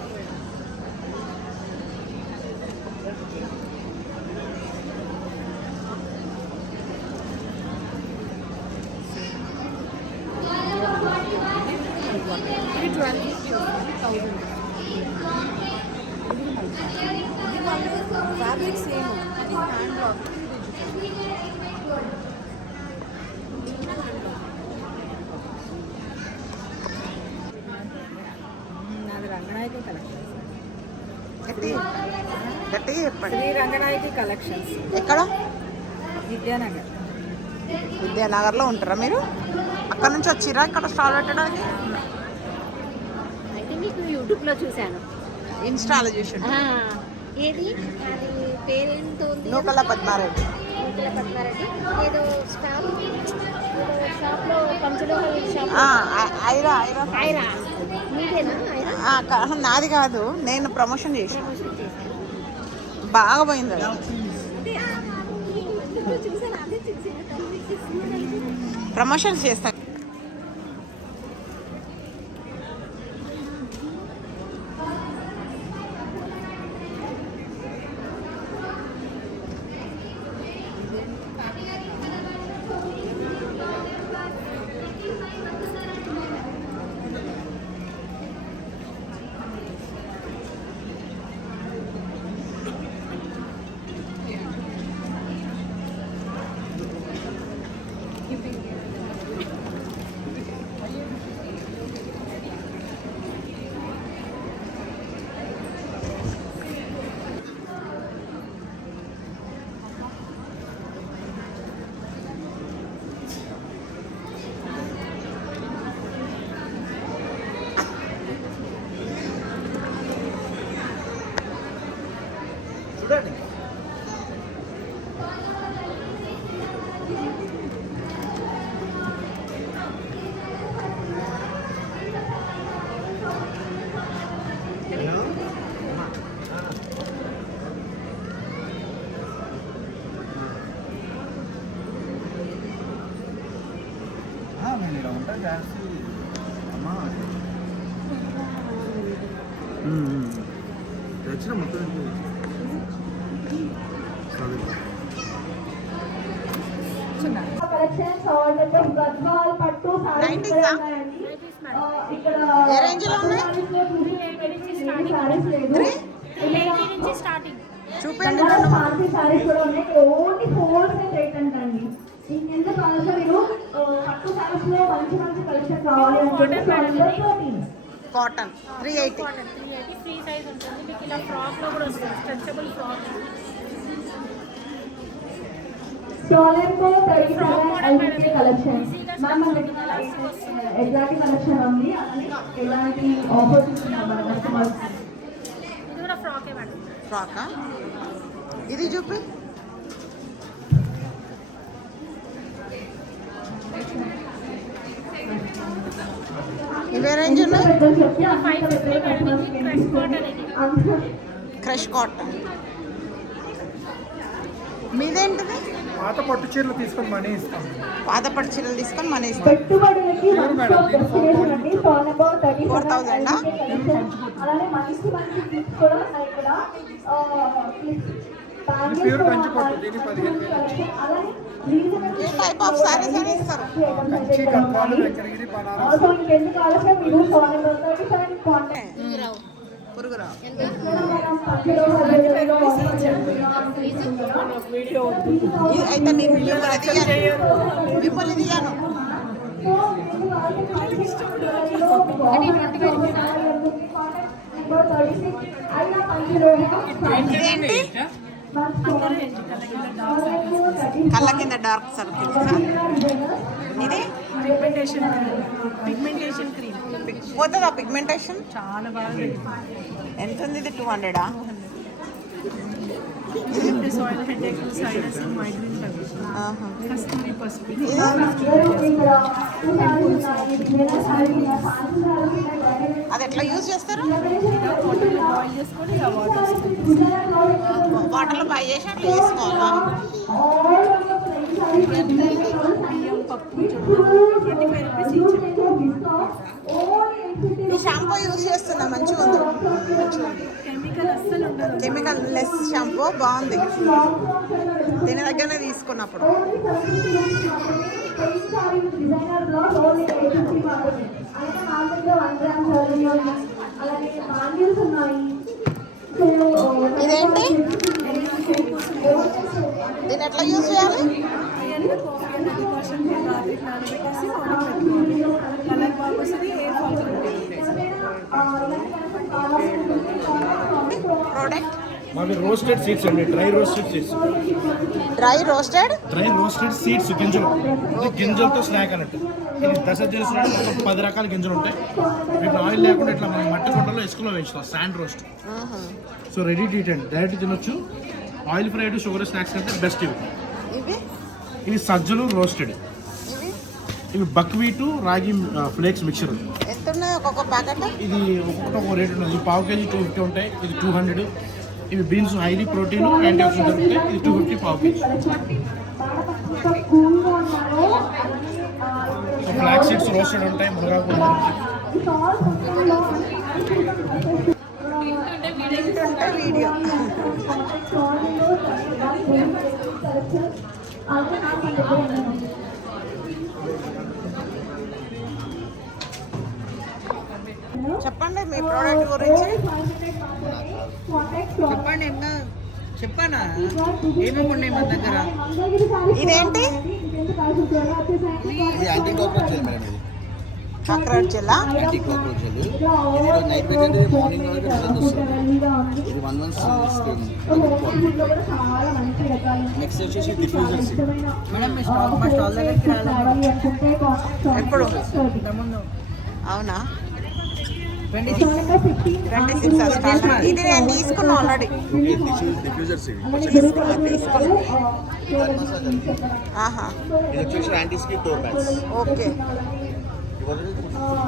1000. ఫ్యాబ్రిక్ సేమ్, అది హ్యాండ్ వర్క్. నాది రంగనాయకి కలెక్షన్స్. గట్టిగా చెప్పండి. శ్రీ రంగనాయకి కలెక్షన్స్. ఎక్కడ? విద్యానగర్. విద్యానగర్లో ఉంటారా మీరు? అక్కడ నుంచి వచ్చిరా ఇక్కడ స్టాల్ పెట్టడానికి? అయితే మీకు యూట్యూబ్లో చూశాను. ఇన్స్టాలో చూసి ఏది అది పేరేంటో ఉంది. నూకల పద్మారెడ్డి. నూకల పద్మారెడ్డి ఏదో స్టాప్ షాప్లో పంచడోహల్ షాప్. ఐరా ఐరా ఐరా మీదేనా? ఐరా నాది కాదు, నేను ప్రమోషన్ చేసిన. ప్రమోషన్ చేశాను. బాగా పోయింది అది. చూసాను, అదే చూసాను. ప్రమోషన్స్ చేస్తాను. Collections all type of Gadwal పట్టు సారీస్ ఇక్కడ ఉన్నాయండి. ఇక్కడ ఏ రేంజ్ లో ఉన్నాయి? చూపించండి. ఫ్యాన్సీ సారీస్ కూడా ఉన్నాయి. ఓన్లీ హోల్సేల్ రేట్ అంటండి. ఇంకెంత కావాలంటే మీరు పట్టు సారీస్ లో మంచి మంచి కలెక్షన్ కావాలి అనుకుంటే కాటన్ 380. ఫ్రీ సైజ్ ఉంటుంది మీకు. ఇలా ఫ్రాక్లో కూడా వస్తుంది, స్ట్రెచబుల్ ఫ్రాక్. స్టాలెంకో 37 LCK కలెక్షన్. మ్యామ్ మనకి ఎలాంటి కలెక్షన్ ఉంది, అలానే ఎలాంటి ఆఫర్స్ ఇస్తున్నారు మన కస్టమర్స్? ఇది కూడా ఫ్రాకే మేడం. ఫ్రాకా? ఇది చూపి. ఇవే రేంజ్ ఉన్నాయి? Crush cotton. మీదేంటిది? పాత పట్టు చీరలు తీసుకొని మనీ ఇస్తాం. పాత పట్టు చీరలు తీసుకొని మన ఇస్తాం. పెట్టుబడులకి స్టాల్ నెంబర్ 37 4,000 ఆ? అలానే మంచి మంచి గిఫ్ట్స్ కూడా ఉన్నాయి ఇక్కడ. ప్యూర్ కంచి పట్టు దీని 15,000. ఏ టైప్ ఆఫ్ సారీస్ అని ఇస్తారు? కంచి కట్వాలు వెంకటగిరి బనారస్. ఆల్సో ఇంకెందుకు కావాలంటే మీరు స్టాల్ నెంబర్ 37 కాంటాక్ట్. పురుగురావు. ఇది అయితే నేను మిమ్మల్ని తీయను. ఇదేంటి? కళ్ళ కింద డార్క్ సర్కిల్స్. ఇది పిగ్మెంటేషన్ క్రీమ్ పోతుందా పిగ్మెంటేషన్? చాలా బాగా ఎంత ఉంది ఇది? 200ఆ? సాయిల్ హెడేక్, సైనస్, మైగ్రేన్ తగ్గుతుంది. కస్తూరి పసుపు అది ఎట్లా యూజ్ చేస్తారు? బాయిల్ చేసుకొని ఇలా వాటర్ వాటర్లో బై చేసి అట్లా వేసుకోవాలా? బియ్యం, పప్పు 25 రూపీస్ ఇచ్చారు. ఈ షాంపూ యూజ్ చేస్తున్నా, మంచిగా ఉంది. కెమికల్ అస్సలు ఉండదు. కెమికల్ లెస్ షాంపూ బాగుంది. దీని దగ్గరనే తీసుకున్నప్పుడు. ఇదేంటి? దీన్ని ఎట్లా యూజ్ చేయాలి? అయ్యన్న కాఫీ అన్న డికాషన్ రాత్రి నానబెట్టేసి మార్నింగ్ పెట్టుకోవాలి. కలర్ బాగా వస్తుంది, హెయిర్ ఫాల్ ప్రోడక్ట్ మాది రోస్టెడ్ సీడ్స్ అండి, dry roasted seeds. Dry roasted seeds గింజలు. ఇది గింజలతో స్నాక్ అన్నట్టు. ఇది దశ చేసినట్టు మొత్తం 10 రకాల గింజలు ఉంటాయి. వీటిని ఆయిల్ లేకుండా ఇట్లా మనం మట్టి కొండలో ఇసుకలో వేస్తాం. Sand roast. So ready to eat అండి, డైరెక్ట్ తినొచ్చు. ఆయిల్ ఫ్రైడ్ షుగర్ స్నాక్స్ అంటే బెస్ట్ ఇవి. ఇవి ఇవి సజ్జలు రోస్టెడ్. ఇవి ఇవి బక్వీటు రాగి ఫ్లేక్స్ మిక్చర్. ఎంత ఉన్నాయి ఒక్కొక్క ప్యాకెట్? ఇది ఒక్కొక్కటి ఒక రేట్ ఉంటుంది. పావు కేజీ 250 ఉంటాయి, ఇది 200. ఇవి beans highly protein anti oxidant దొరుకుతాయి. ఇది 250 పావు కేజీ. ఫ్లాక్ సీడ్స్ రోస్టెడ్ ఉంటాయి, మునగాకు వీడియో. చెప్పండి మీ ప్రోడక్ట్ గురించి. చెప్పండి. చెప్పానా ఏమేమి ఉన్నాయి మన దగ్గర? ఇదేంటి? ఇది యాంటీ కాక్రోచ్ జెల్ మేడం. ఇది కాక్రోచ్ జెల్లా? Anti cockroach gel. ఇది రోజు నైట్ పెట్టండి, మార్నింగ్ వరకు రిజల్ట్ వస్తుంది. ఇది 1 month స్క్రీన్. నెక్స్ట్ వచ్చేసి డిఫ్యూజర్స్. మేడం మీ స్టాల్ మా స్టాల్ దగ్గరికి రావాలి. ఎప్పుడు? ముందు అవునా? 26 స్టార్ట్. ఇది నేను తీసుకున్నా ఆల్రెడీ. డిఫ్యూజర్స్ ఇవి. తీసుకున్నా. ఆహా, ఇది వచ్చేసి యాంటీ స్కిన్ టోర్ ప్యాచ్. ఓకే.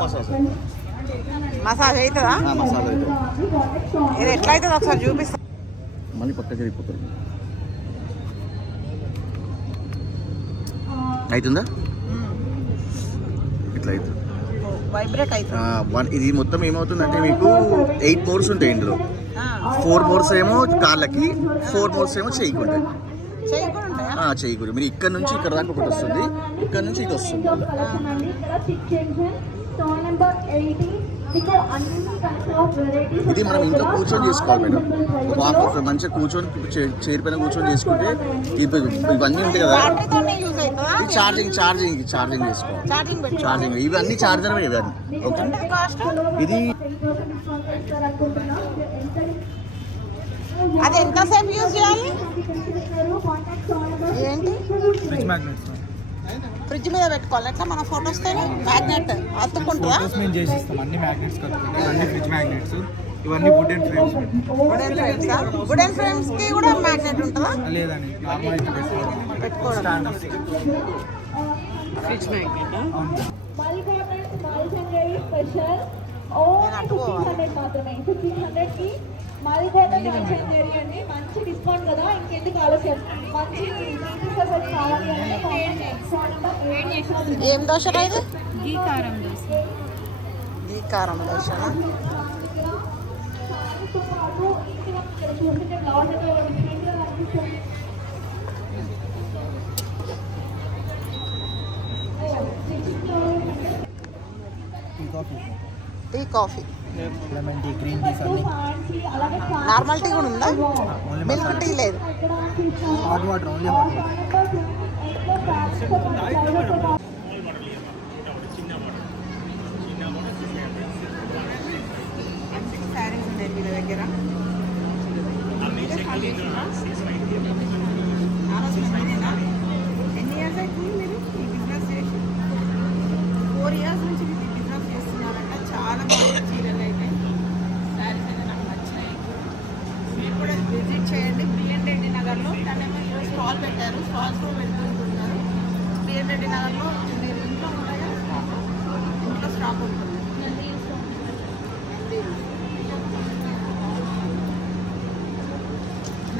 మసాజ్ మసాజ్ అవుతుందా? మసాలా అయితే ఇది ఎట్లా అవుతుంది ఒకసారి చూపిస్తా. మళ్ళీ పక్కకి వెళ్ళిపోతుంది. అవుతుందా? ఇట్లా అవుతుంది. వైబ్రేట్ అవుతుంది. ఇది మొత్తం ఏమవుతుందంటే మీకు 8 మోడ్స్ ఉంటాయి ఇందులో. 4 మోడ్స్ ఏమో కాళ్ళకి, 4 మోడ్స్ ఏమో చేయకుండా. చేయకూడదు. మీరు ఇక్కడ నుంచి ఇక్కడ దాకా ఒకటి వస్తుంది, ఇక్కడ నుంచి ఇది వస్తుంది. ఇది మనం ఇంట్లో కూర్చొని చేసుకోవాలి మేడం. మంచిగా కూర్చొని చైర్ పైన కూర్చొని చేసుకుంటే ఇవన్నీ ఉంటాయి కదా. ఇది ఛార్జింగ్ చేసుకోవాలి. ఛార్జింగ్ ఇవన్నీ చార్జర్ ఇవన్నీ. ఓకే, ఇది అది ఎంతసేపు యూజ్ చేయాలి? ఏంటి ఫ్రిడ్జ్ మీద పెట్టుకోవాలి. ఎట్లా మన ఫొటోస్ మ్యాగ్నెట్ అతుక్కుంటుందా? మేము చేసిస్తాం అన్ని మ్యాగ్నెట్స్ కట్టుకుంటాం, అన్ని ఫ్రిడ్జ్ మ్యాగ్నెట్స్. ఇవన్నీ వుడెన్ ఫ్రేమ్స్. వుడెన్ ఫ్రేమ్స్ కి కూడా మ్యాగ్నెట్ ఉంటుందా? లేదండి, నార్మల్ పెట్టుకోవడం. ఫ్రిడ్జ్ మ్యాగ్నెట్ మంచి డిస్కౌంట్ కదా, ఇంకెందుకు ఆలోచన. మంచి ఏం దోశ ఇది? గీ కారం దోశ. గీ కారం dosa. Tea coffee, lemon tea, green teas అన్ని. నార్మల్ టీ కూడా ఉందా? మిల్క్ టీ లేదు. Hot water, only hot water. Saris ఉన్నాయి మీ దగ్గర. ఎన్ని ఇయర్స్ అవుతుంది మీరు ఈ బిజినెస్ చేసి? 4 years నుంచి మీరు ఈ బిజినెస్ చేస్తున్నారంట. చాలా బాగా చీరలు అయితే, శారీస్ అయితే నాకు నచ్చినాయి. మీరు కూడా విజిట్ చేయండి. బిఎన్ రెడ్డి నగర్లో తనేమో ఈరోజు స్టాల్ పెట్టారు. స్టాల్స్ కూడా పెట్టుకుంటున్నారు. బిఎన్ రెడ్డి నగర్లో మీరు ఇంట్లో ఉంటాయి కదా, ఇంట్లో స్టాక్ ఉంటుంది.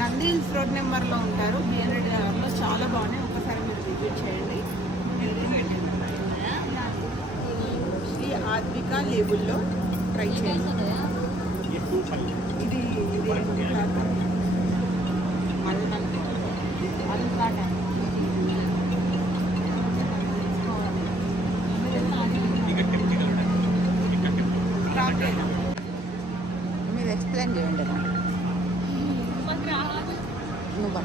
నంది హిల్స్ రోడ్ నెంబర్లో ఉంటారు. బిఎన్ రెడ్డి నగర్లో చాలా బాగున్నాయి. ఒక్కసారి మీరు విజిట్ చేయండి. శ్రీ ఆద్విక లేబుల్లో ట్రై చేయండి. ఇది మీరు ఎక్స్ప్లెయిన్ చేయండి. నువ్వు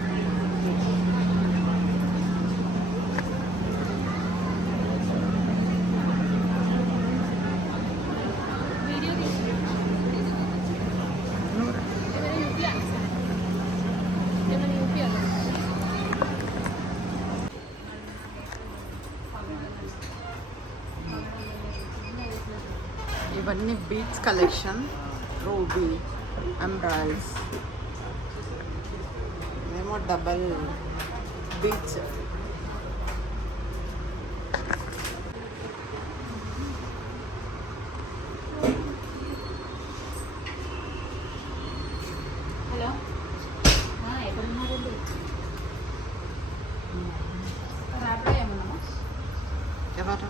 ఇవన్నీ బీట్స్ కలెక్షన్. రూబీ, ఎమరాల్డ్స్, ఏమో డబల్ బీట్స్. ఎవరు?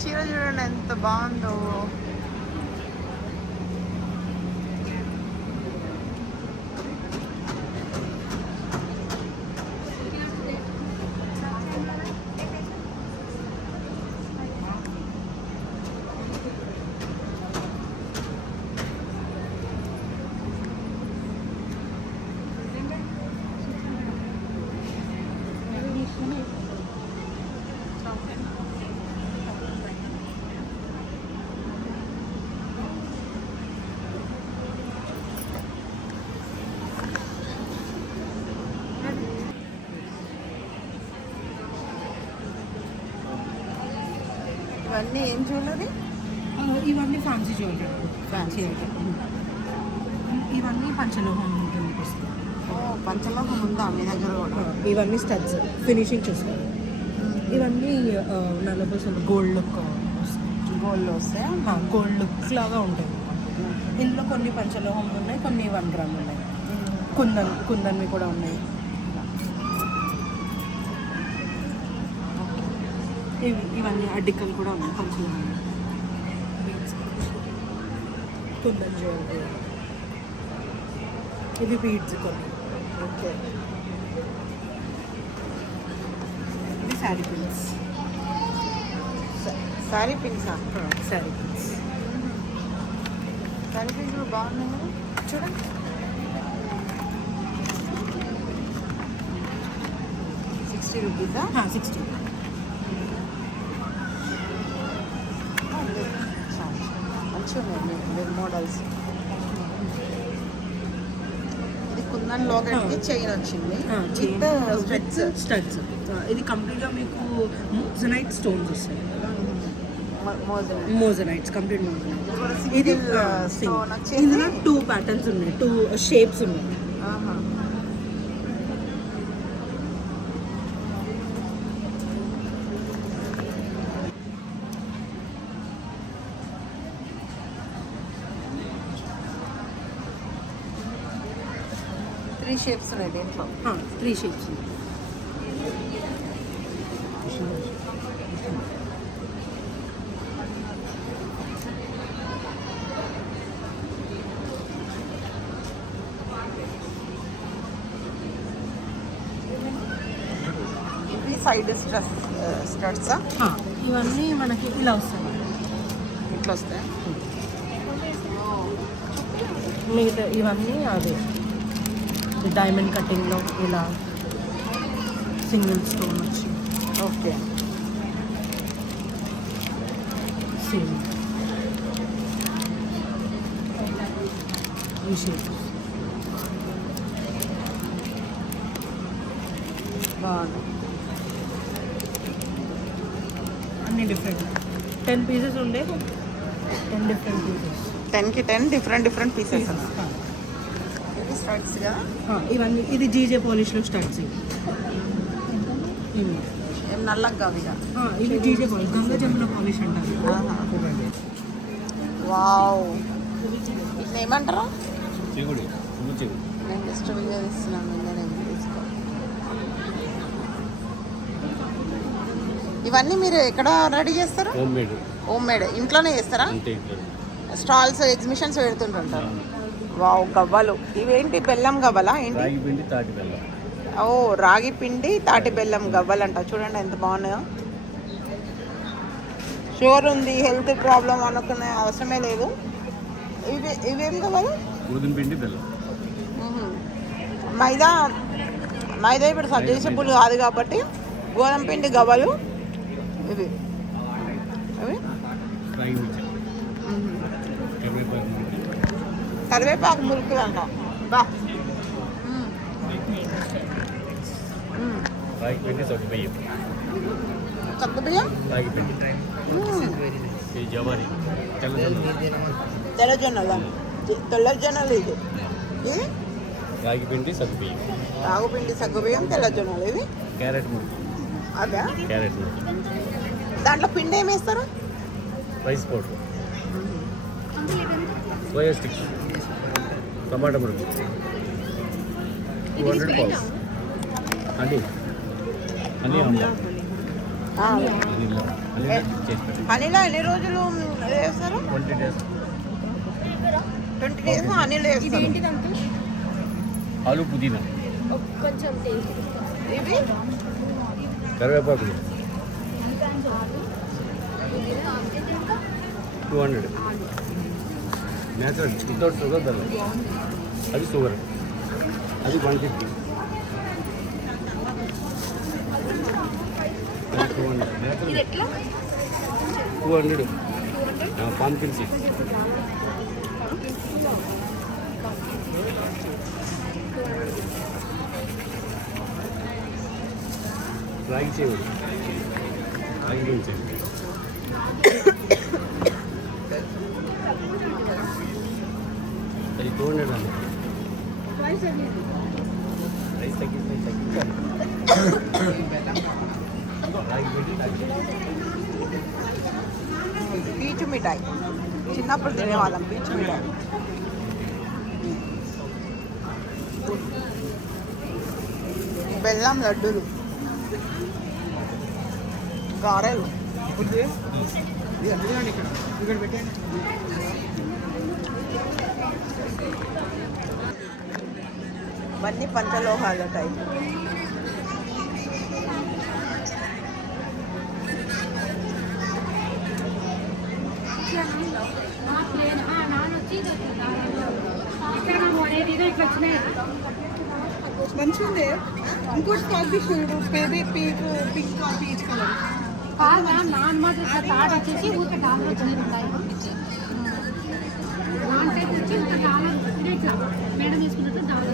చీర చూడండి ఎంత బాగుందో. ఇవన్నీ ఏం జ్యువెలరీ? ఇవన్నీ ఫ్యాన్సీ జ్యువెలరీ. ఫ్యాన్సీ ఇవన్నీ పంచలోహం ఉంటుంది. పంచలోహం ఉందా మీ దగ్గర కూడా? ఇవన్నీ స్టడ్స్ ఫినిషింగ్ చూస్తారు. ఇవన్నీ 40% గోల్డ్ లుక్ గోల్డ్లో వస్తాయా? గోల్డ్ లుక్ లాగా ఉంటాయి. ఇందులో కొన్ని పంచలోహం ఉన్నాయి, కొన్ని 1 గ్రామ్ ఉన్నాయి. కుందన్వి కూడా ఉన్నాయి. ఇవన్నీ అడ్డికలు కూడా ఉన్నాయి. పంచలోహం కుందన్ జ్యువెలరీ. ఇవి బీడ్స్ కొన్ని. ఓకే. ఇది శారీ పిన్స్. శారీ పిన్సా? శారీ పిన్స్. శారీ పిన్స్ కూడా బాగున్నాయి కదా చూడండి. ₹60. 60. మంచిగా ఉన్నాయి మోడల్స్. ఇది కుందన్ లోగట్కి చైన్ వచ్చింది. స్టడ్స్. ఇది కంప్లీట్గా మీకు మోజనైట్ స్టోన్స్ వస్తాయి. మోజనైట్స్ కంప్లీట్ మోజనైట్స్. ఇది ఇందులో 2 ప్యాటర్న్స్ ఉన్నాయి, 2 షేప్స్ ఉన్నాయి. త్రీ షేప్స్ ఉన్నాయి దీంట్లో. 3 షేప్స్. ఇవి సైడ్ స్టడ్సా? ఇవన్నీ మనకి ఇలా వస్తాయి. ఇట్లా వస్తాయి. మిగతా ఇవన్నీ అదే డైమండ్ కటింగ్లో ఇలా సింగిల్ స్టోన్ వచ్చి. ఓకే. సేమ్ ఈ షేప్. బాగుంది. అన్ని డిఫరెంట్. 10 పీసెస్ ఉండే 10 డిఫరెంట్ పీసెస్. 10కి 10 డిఫరెంట్ పీసెస్. ఇవి స్టడ్స్ కదా? ఇవన్నీ ఇది జీజే పాలిష్లో స్టడ్స్. ఇవి ఏం నల్లగా ఇక. ఇది GJ polish, Ganga Jamuna polish అంటారు. వావ్. వీటిని ఏమంటారు? నేను జస్ట్ వీడియో తీస్తున్నాను. నేను తీసుకో. ఇవన్నీ మీరు ఎక్కడ రెడీ చేస్తారు? Home made. ఇంట్లోనే చేస్తారా? స్టాల్స్ ఎగ్జిబిషన్స్ పెడుతుంటారు. వావ్. గవ్వలు. ఇవేంటి? బెల్లం గవ్వలా ఏంటి? ఓ, రాగి పిండి తాటి బెల్లం గవ్వలు అంట. చూడండి ఎంత బాగున్నాయో. షుగర్ ఉంది, హెల్త్ ప్రాబ్లం అనుకునే అవసరమే లేదు. ఇవేం గవ్వలు? పిండి బెల్లం. మైదా ఇప్పుడు సజెసబుల్ కాదు కాబట్టి గోధుమ పిండి గవ్వలు ఇవి. కరివేపాకు మురికి అంట. బా. సగ్గుబియ్యం, తెల్లజొన్నలు. తెల్లజొన్నలు ఇది. ఇది రాగిపిండి సగ్గుబియ్యం. రాగుపిండి సగ్గుబియ్యం, తెల్లజొన్నలు. ఇది క్యారెట్ మురికి. అదే. క్యారెట్ మురికి. దాంట్లో పిండి ఏమి వేస్తారు? రైస్ పౌడర్, సోయా స్టిక్స్, టమాటా మురికి, 200 పౌండ్స్. అన్నీ హనీలో ఎన్ని రోజులు వేస్తారు? 20 days. 20 days హనీలో వేస్తారు. ఆలు పుదీనా, ఇవి కరివేపాకు 200. న్యాచురల్ వితౌట్ షుగర్ బెల్లం. అది షుగర్, అది 150. 200 పంకిన్ సీడ్స్. రాగి చేయండి, రాగి చేయండి. పీచు మిఠాయి చిన్నప్పుడు తినేవాళ్ళం పీచు మిఠాయి. బెల్లం లడ్డూలు, గారెలు, ఇవన్నీ పంచలోహాల టైప్. మంచిగా ఉంది. ఇంకోటి కాఫీ చూడు, baby pink peach colour. Non మాత్రం తాడు వచ్చేసి ఊరికే డాలర్ వచ్చినవి ఉంటాయి. నాన్ టైప్ వచ్చి ఇంకా డాలర్ ఇట్లా మేడం తీసుకున్నట్టు డాలర్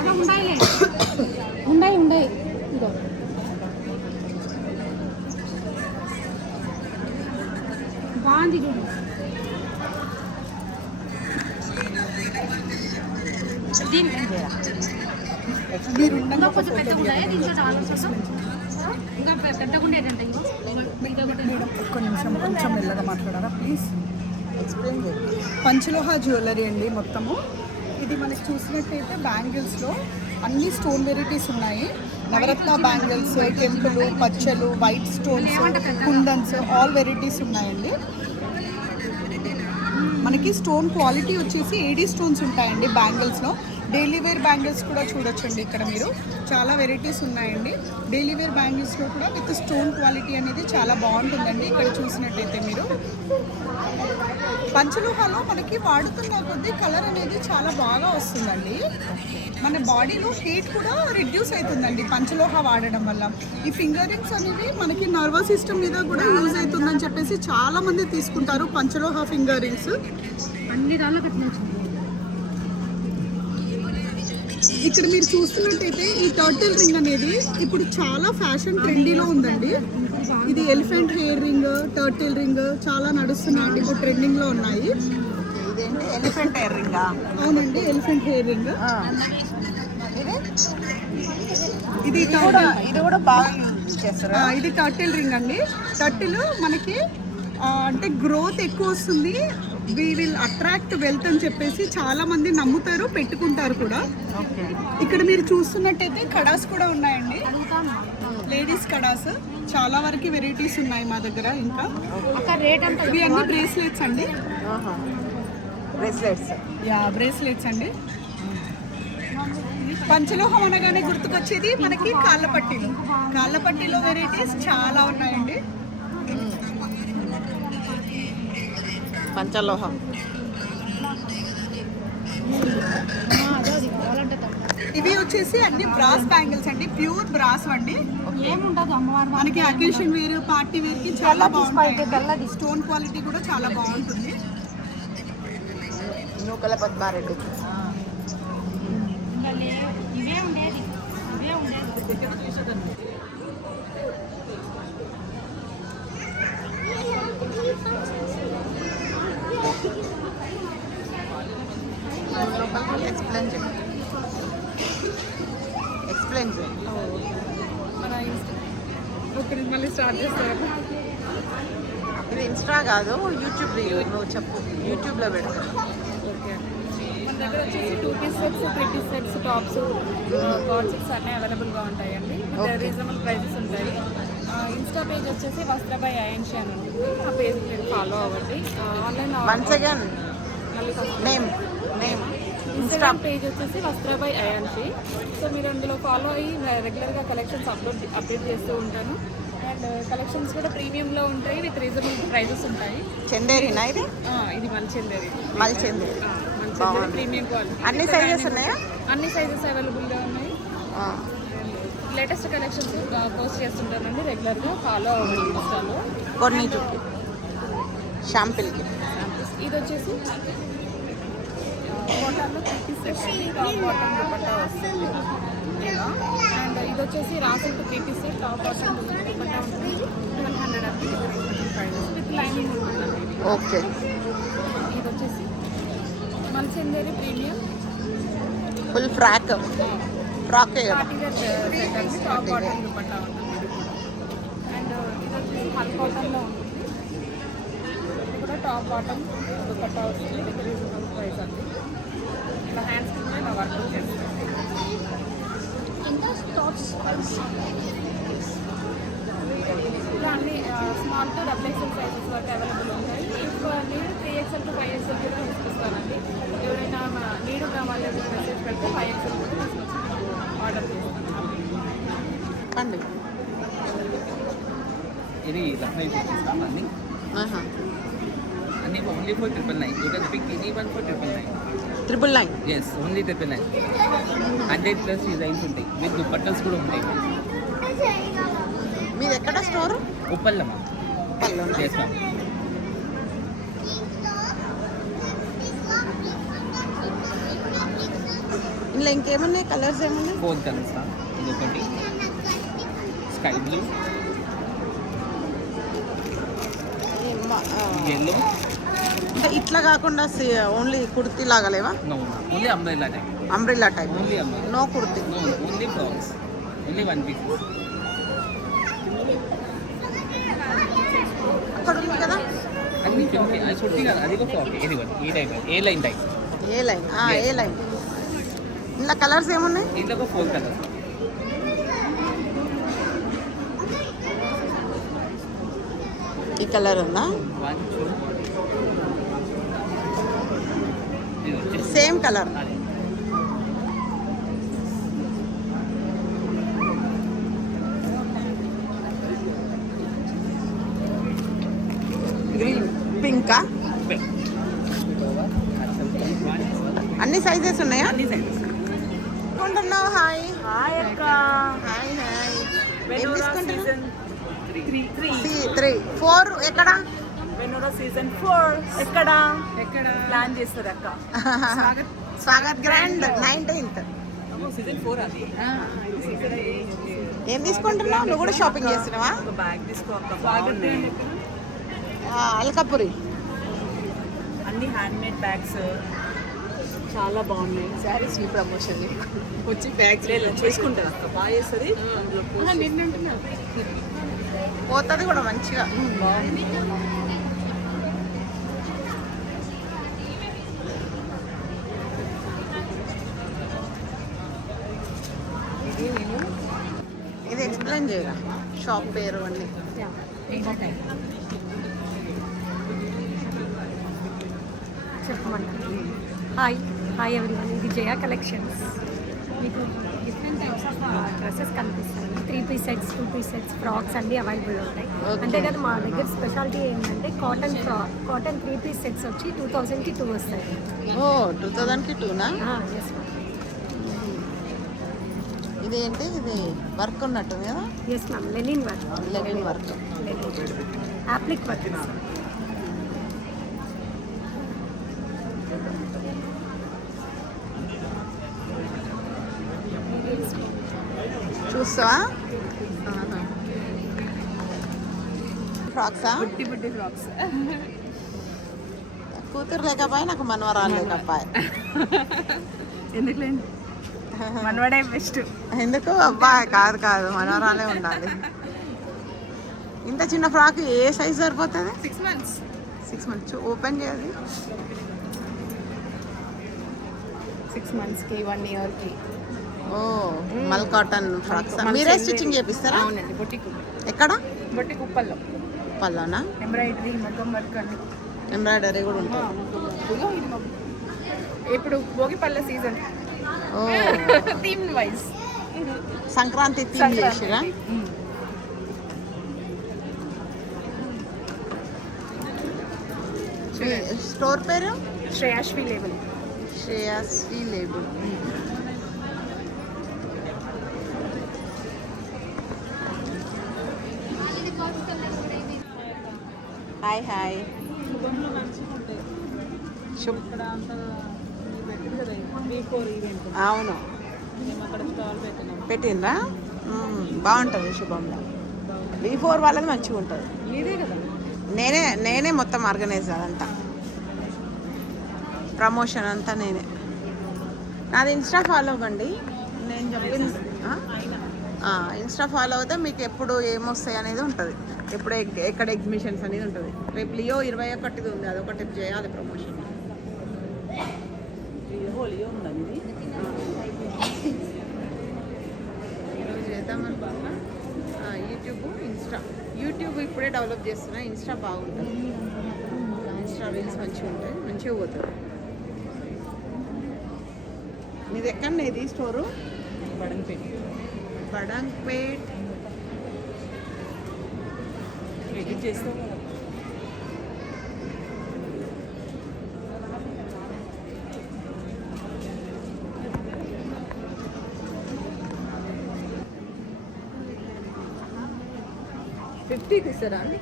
అలా ఉండాయిలే, ఉండాయి ఇదో బాగుంది చూడు. దీనికి ఏం చేయాలి? ఇంకా కొంచెం పెద్దగా ఉన్నాయా దీంట్లో డాలర్స్ కోసం? ఇంకా పెద్దగా ఉండేదంట. ఒక్క నిమిషం కొంచెం మెల్లగా మాట్లాడారా ప్లీజ్. ఎక్స్ప్లెయిన్ చేయండి. పంచలోహ జ్యువెలరీ అండి మొత్తము. ఇది మనకి చూసినట్టయితే బ్యాంగిల్స్లో అన్ని స్టోన్ వెరైటీస్ ఉన్నాయి. నవరత్న బ్యాంగిల్స్, కెంపులు, పచ్చలు, వైట్ స్టోన్స్, కుందన్స్, ఆల్ వెరైటీస్ ఉన్నాయండి. మనకి స్టోన్ క్వాలిటీ వచ్చేసి ఏడీ స్టోన్స్ ఉంటాయండి బ్యాంగిల్స్లో. డైలీ వేర్ బ్యాంగిల్స్ కూడా చూడొచ్చండి ఇక్కడ మీరు. చాలా వెరైటీస్ ఉన్నాయండి. డైలీ వేర్ బ్యాంగిల్స్లో కూడా విత్ స్టోన్ క్వాలిటీ అనేది చాలా బాగుంటుందండి. ఇక్కడ చూసినట్టయితే మీరు పంచలోహాలో మనకి వాడుతున్న కొద్దీ కలర్ అనేది చాలా బాగా వస్తుందండి. మన బాడీలో హీట్ కూడా రిడ్యూస్ అవుతుందండి పంచలోహ వాడడం వల్ల. ఈ ఫింగర్ రింగ్స్ అనేవి మనకి నర్వస్ సిస్టమ్ మీద కూడా యూజ్ అవుతుందని చెప్పేసి చాలా మంది తీసుకుంటారు పంచలోహ ఫింగర్ రింగ్స్. అన్ని దానిలో కట్టిన ఇక్కడ మీరు చూస్తున్నట్టయితే ఈ టర్టిల్ రింగ్ అనేది ఇప్పుడు చాలా ఫ్యాషన్ ట్రెండీలో ఉందండి. ఇది elephant hair ring, turtle ring చాలా నడుస్తున్నాయండి, ఇప్పుడు ట్రెండింగ్లో ఉన్నాయి. ఇదేంటి ఎలిఫెంట్ హెయిర్ రింగా? అవునండి, ఎలిఫెంట్ హెయిర్ రింగ్. ఇది ఇది కూడా బాగా యూజ్ చేస్తారా? ఇది టర్టిల్ రింగ్ అండి. టర్టిల్ మనకి అంటే గ్రోత్ ఎక్కువ వస్తుంది, వి విల్ అట్రాక్ట్ వెల్త్ అని చెప్పేసి చాలా మంది నమ్ముతారు, పెట్టుకుంటారు కూడా. ఇక్కడ మీరు చూస్తున్నట్టయితే కడాస్ కూడా ఉన్నాయండి, లేడీస్ కడాస్. చాలా వరకు వెరైటీస్ ఉన్నాయి మా దగ్గర. ఇంకా ఇవి అన్ని బ్రేస్లెట్స్ అండి. బ్రేస్లెట్స్, బ్రేస్లెట్స్ అండి. పంచలోహం అనగానే గుర్తుకొచ్చేది మనకి కాళ్ళ పట్టీలు. కాళ్ళ పట్టీలో వెరైటీస్ చాలా ఉన్నాయండి. పంచలోహం. ఇవి వచ్చేసి అన్ని బ్రాస్ బ్యాంగిల్స్ అండి, ప్యూర్ బ్రాస్ అండి. ఏముండదు అమ్మవారు మనకి అకేషన్ వేర్, పార్టీ వేర్ కి చాలా బాగుంటాయి. స్టోన్ క్వాలిటీ కూడా చాలా బాగుంటుంది. నూకల పద్మారెడ్డి. ఇవే ఉండేది. ఎక్స్ప్లెయిన్ చేయండి. మన ఇప్పుడు మళ్ళీ స్టార్ట్ చేస్తారా? ఇది ఇన్స్టా కాదు, యూట్యూబ్ రీల్. నువ్వు చెప్పు, యూట్యూబ్లో పెడతాను. ఓకే, మన దగ్గర వచ్చేసి 2 piece sets, 3 piece sets, tops, co-ord sets అన్నీ అవైలబుల్గా ఉంటాయండి. రీజనబుల్ ప్రైజెస్ ఉంటాయి. ఇన్స్టా పేజ్ వచ్చేసి వస్త్రబై ఐఎన్షి అని ఉంటుంది. ఆ పేజ్ మీరు ఫాలో అవ్వండి. Online once again name Instagram page వచ్చేసి వస్త్రబై ఐఎన్షి. సో మీరు అందులో ఫాలో అయ్యి రెగ్యులర్గా కలెక్షన్స్ అప్డేట్ చేస్తూ ఉంటాను. అండ్ కలెక్షన్స్ కూడా ప్రీమియంలో ఉంటాయి, విత్ రీజనబుల్ ప్రైజెస్ ఉంటాయి. చందేరినా ఇది? ఇది మల్చందేరి. మల్చందేరి ప్రీమియం క్వాలిటీ. అన్ని సైజెస్ ఉన్నాయా? అన్ని సైజెస్ అవైలబుల్గా ఉన్నాయి. లేటెస్ట్ కలెక్షన్స్ పోస్ట్ చేస్తుంటానండి రెగ్యులర్గా. ఫాలో అవ్వండి ఇన్స్టాలో. కొన్ని చుట్టూ షాంపిల్కి. ఇది వచ్చేసి కాటన్లో 3 piece set, top bottom dupatta వస్తుంది. ఇలా. అండ్ ఇది వచ్చేసి raw silk 3 piece set top bottom dupatta ఉంటుంది. 1200 అండి ప్రైస్ విత్ లైనింగ్ ఉంటుందండి. ఓకే. ఇది వచ్చేసి మల్చందేరి ప్రీమియం ఫుల్ ఫ్రాకే కదా. పార్టీ వేర్ సెట్ అండి. టాప్ బాటమ్ దుపట్టా ఉంటుంది ఇది కూడా. అండ్ ఇది వచ్చేసి హల్ కాటన్లో ఉంటుంది. ఇది కూడా టాప్ బాటమ్ దుపట్టా వస్తుంది విత్ రీజనబుల్ ప్రైస్ అండి. ఇలా హ్యాండ్స్ కింద ఇలా వర్క్ చేస్తుంది. ఇంకా టాప్స్ ఇలా అన్ని స్మాల్ టు XXL సైజెస్ వరకు అవైలబుల్ ఉంటాయి. ఇప్పుడు నేను 3XL to 5XL కూడా తీసుకొస్తానండి. ఎవరైనా నీడు కావాలి మెసేజ్ పెడితే 5XL కూడా తీసుకొస్తాను, ఆర్డర్ చేస్తాను. అండి ఇది లక్నో చూపిస్తాం అన్ని అన్ని only for 999. You can pick any one for 999. 999. Yes only 999. 100+ designs ఉంటాయి విత్ దుపట్టాస్ కూడా ఉంటాయి. మీది ఎక్కడ స్టోర్? ఉప్పల్లమ్మ. Yes ma'am. ఇందులో ఇంకేమన్నాయి కలర్స్ ఏమన్నాయి? 4 కలర్స్. ఇది ఒకటి స్కై బ్లూ, ఎల్లో. అంటే ఇట్లా కాకుండా ఓన్లీ కుర్తీ లాగా లేవా? No only umbrella type. Umbrella type. Only umbrella. No kurti. No only frocks. Only 1 piece. అక్కడ ఉంది కదా అన్ని పింక్. అది చుట్టి కాదు, అది కూడా ఫ్రాక్. ఇది కూడా ఈ టైప్, ఏ లైన్ టైప్. ఏ లైన్? ఏ లైన్. ఇందులో కలర్స్ ఏమున్నాయి? దీంట్లో ఒక 4 కలర్స్. ఈ కలర్ ఉందా? 1 2 ఇది వచ్చేసి సేమ్ కలర్. అదే. గ్రీన్ పింకా? అన్ని సైజెస్ ఉన్నాయా? అన్ని సైజెస్. కొంటున్నావు? హాయ్ హాయ్ అక్క. Hi hi. ఏం వెనూరా తీసుకుంటున్నావు? సీజన్ 3 3 4 ఎక్కడ? వెనూరా సీజన్ 4 ఎక్కడ ప్లాన్ చేస్తారు అక్క? Swagat grand 19th. సీజన్ 4 అది. ఏం తీసుకుంటున్నావు? నువ్వు కూడా షాపింగ్ చేస్తున్నావా? ఒక బ్యాగ్ తీసుకో అక్క. బాగున్నాయి అల్కాపురి. అన్ని హ్యాండ్ మేడ్ బ్యాగ్స్ చాలా బాగున్నాయి. శారీస్ ప్రమోషన్ వచ్చి బ్యాగ్స్ చేసుకుంటారు అక్క, బాగా చేస్తుంది. పోతుంది కూడా మంచిగా. ఇది ఎక్స్ప్లెయిన్ చేయరా షాప్ పేరు అన్నీ? చెప్పమంటారు. హాయ్ ఎవ్రీవన్, ఇది జయా కలెక్షన్స్. మీకు డిఫరెంట్ టైప్స్ ఆఫ్ డ్రెస్సెస్ కనిపిస్తాయి. 3 piece sets, 2 piece sets, frocks అన్నీ అవైలబుల్ ఉంటాయి. అంతేకాదు మా దగ్గర స్పెషాలిటీ ఏంటంటే కాటన్ 3 పీస్ సెట్స్ వచ్చి 2000కి 2 వస్తాయి. ఓ 2000కి 2నా? Yes ma'am. ఇదేంటి? ఇది వర్క్ ఉన్నట్టుంది కదా? Yes ma'am, linen work. Linen work. Applique work. చూస్తావా? ఫ్రాక్సా? బుట్టి ఫ్రాక్స్. కూతురు లేకపోయి నాకు మనవరాలు లేకపోయి. ఎందుకులేండి, మనవాడే బెస్ట్. ఎందుకు? అబ్బా కాదు మనవరాలే ఉండాలి. ఇంత చిన్న ఫ్రాక్ ఏ సైజ్ సరిపోతుంది? 6 months. 6 months. ఓపెన్ చేయాలి. 6 monthsకి 1 yearకి. ఓ మల్ కాటన్ ఫ్రాక్స్ మీరే స్టిచ్చింగ్ చేపిస్తారా? అవునండి, బొటిక్. ఎక్కడ? బొటిక్ ఉప్పల్లో. పల్లోనా? ఎంబ్రాయిడరీ, మగ్గం వర్క్ అన్ని. ఎంబ్రాయిడరీ కూడా ఉంటుంది. ఇప్పుడు భోగిపల్ల సీజన్. ఓ థీమ్ వైజ్ సంక్రాంతి థీమ్ చేసిరా? స్టోర్ పేరు? శ్రేయాశ్వి లేబుల్. శ్రేయాశ్వి లేబుల్. హాయ్ అవును మేము అక్కడ స్టాల్ పెట్టినాం. పెట్టిండ్రా? బాగుంటుంది శుభంలో. V4 వాళ్ళది మంచిగా ఉంటుంది. మీదే కదా? నేనే మొత్తం ఆర్గనైజ్ అదంతా, ప్రమోషన్ అంతా నేనే. నాది ఇన్స్టా ఫాలో అవ్వండి, నేను చెప్పింది ఇన్స్టా ఫాలో అవుతే మీకు ఎప్పుడు ఏమొస్తాయి అనేది ఉంటుంది, ఎప్పుడు ఎక్కడ ఎగ్జిబిషన్స్ అనేది ఉంటుంది. రేపు లియో 21 ఉంది, అదొకటి చేయాలి ప్రమోషన్. లియో ఉందండి ఈరోజు చేద్దామనుకున్నా. యూట్యూబ్ ఇప్పుడే డెవలప్ చేస్తున్నా. ఇన్స్టా బాగుంటుంది, ఇన్స్టా రీల్స్ మంచిగా ఉంటాయి, మంచిగా పోతుంది. మీది ఎక్కడ ఇది స్టోరు? బడంగ్పేట్. ఎడిట్ చేస్తాం. ఇస్తారా అండి?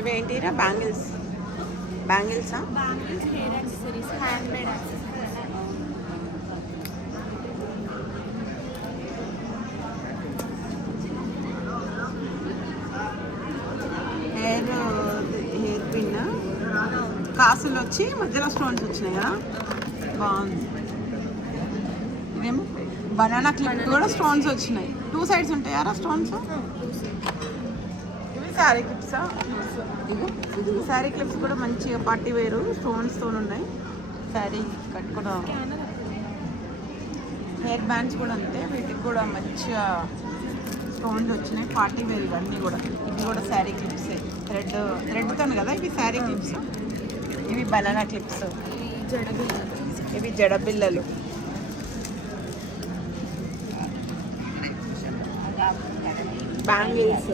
ఇవేంటిరా? బ్యాంగిల్సా? Bangles, hair accessories, hand made accessories. Hair pin, కాసులు వచ్చి మధ్యలో స్టోన్స్ వచ్చినాయి కదా, బాగుంది. ఇదేమో బనానా క్లిప్ కూడా స్టోన్స్ వచ్చినాయి. 2 సైడ్స్ ఉంటాయారా స్టోన్స్? ఇవి శారీ క్లిప్సా? ఇదిగో శారీ క్లిప్స్ కూడా మంచిగా పార్టీ వేరు స్టోన్స్తో ఉన్నాయి. శారీ కట్టుకోవడం. హెయిర్ బ్యాండ్స్ కూడా అంతే, వీటికి కూడా మంచిగా స్టోన్స్ వచ్చినాయి, పార్టీ వేర్ ఇవన్నీ కూడా. ఇవి కూడా శారీ క్లిప్సే, థ్రెడ్తో కదా ఇవి శారీ క్లిప్స్. ఇవి బనానా క్లిప్స్, ఇవి జడబిల్లలు. బ్యాంగిల్స్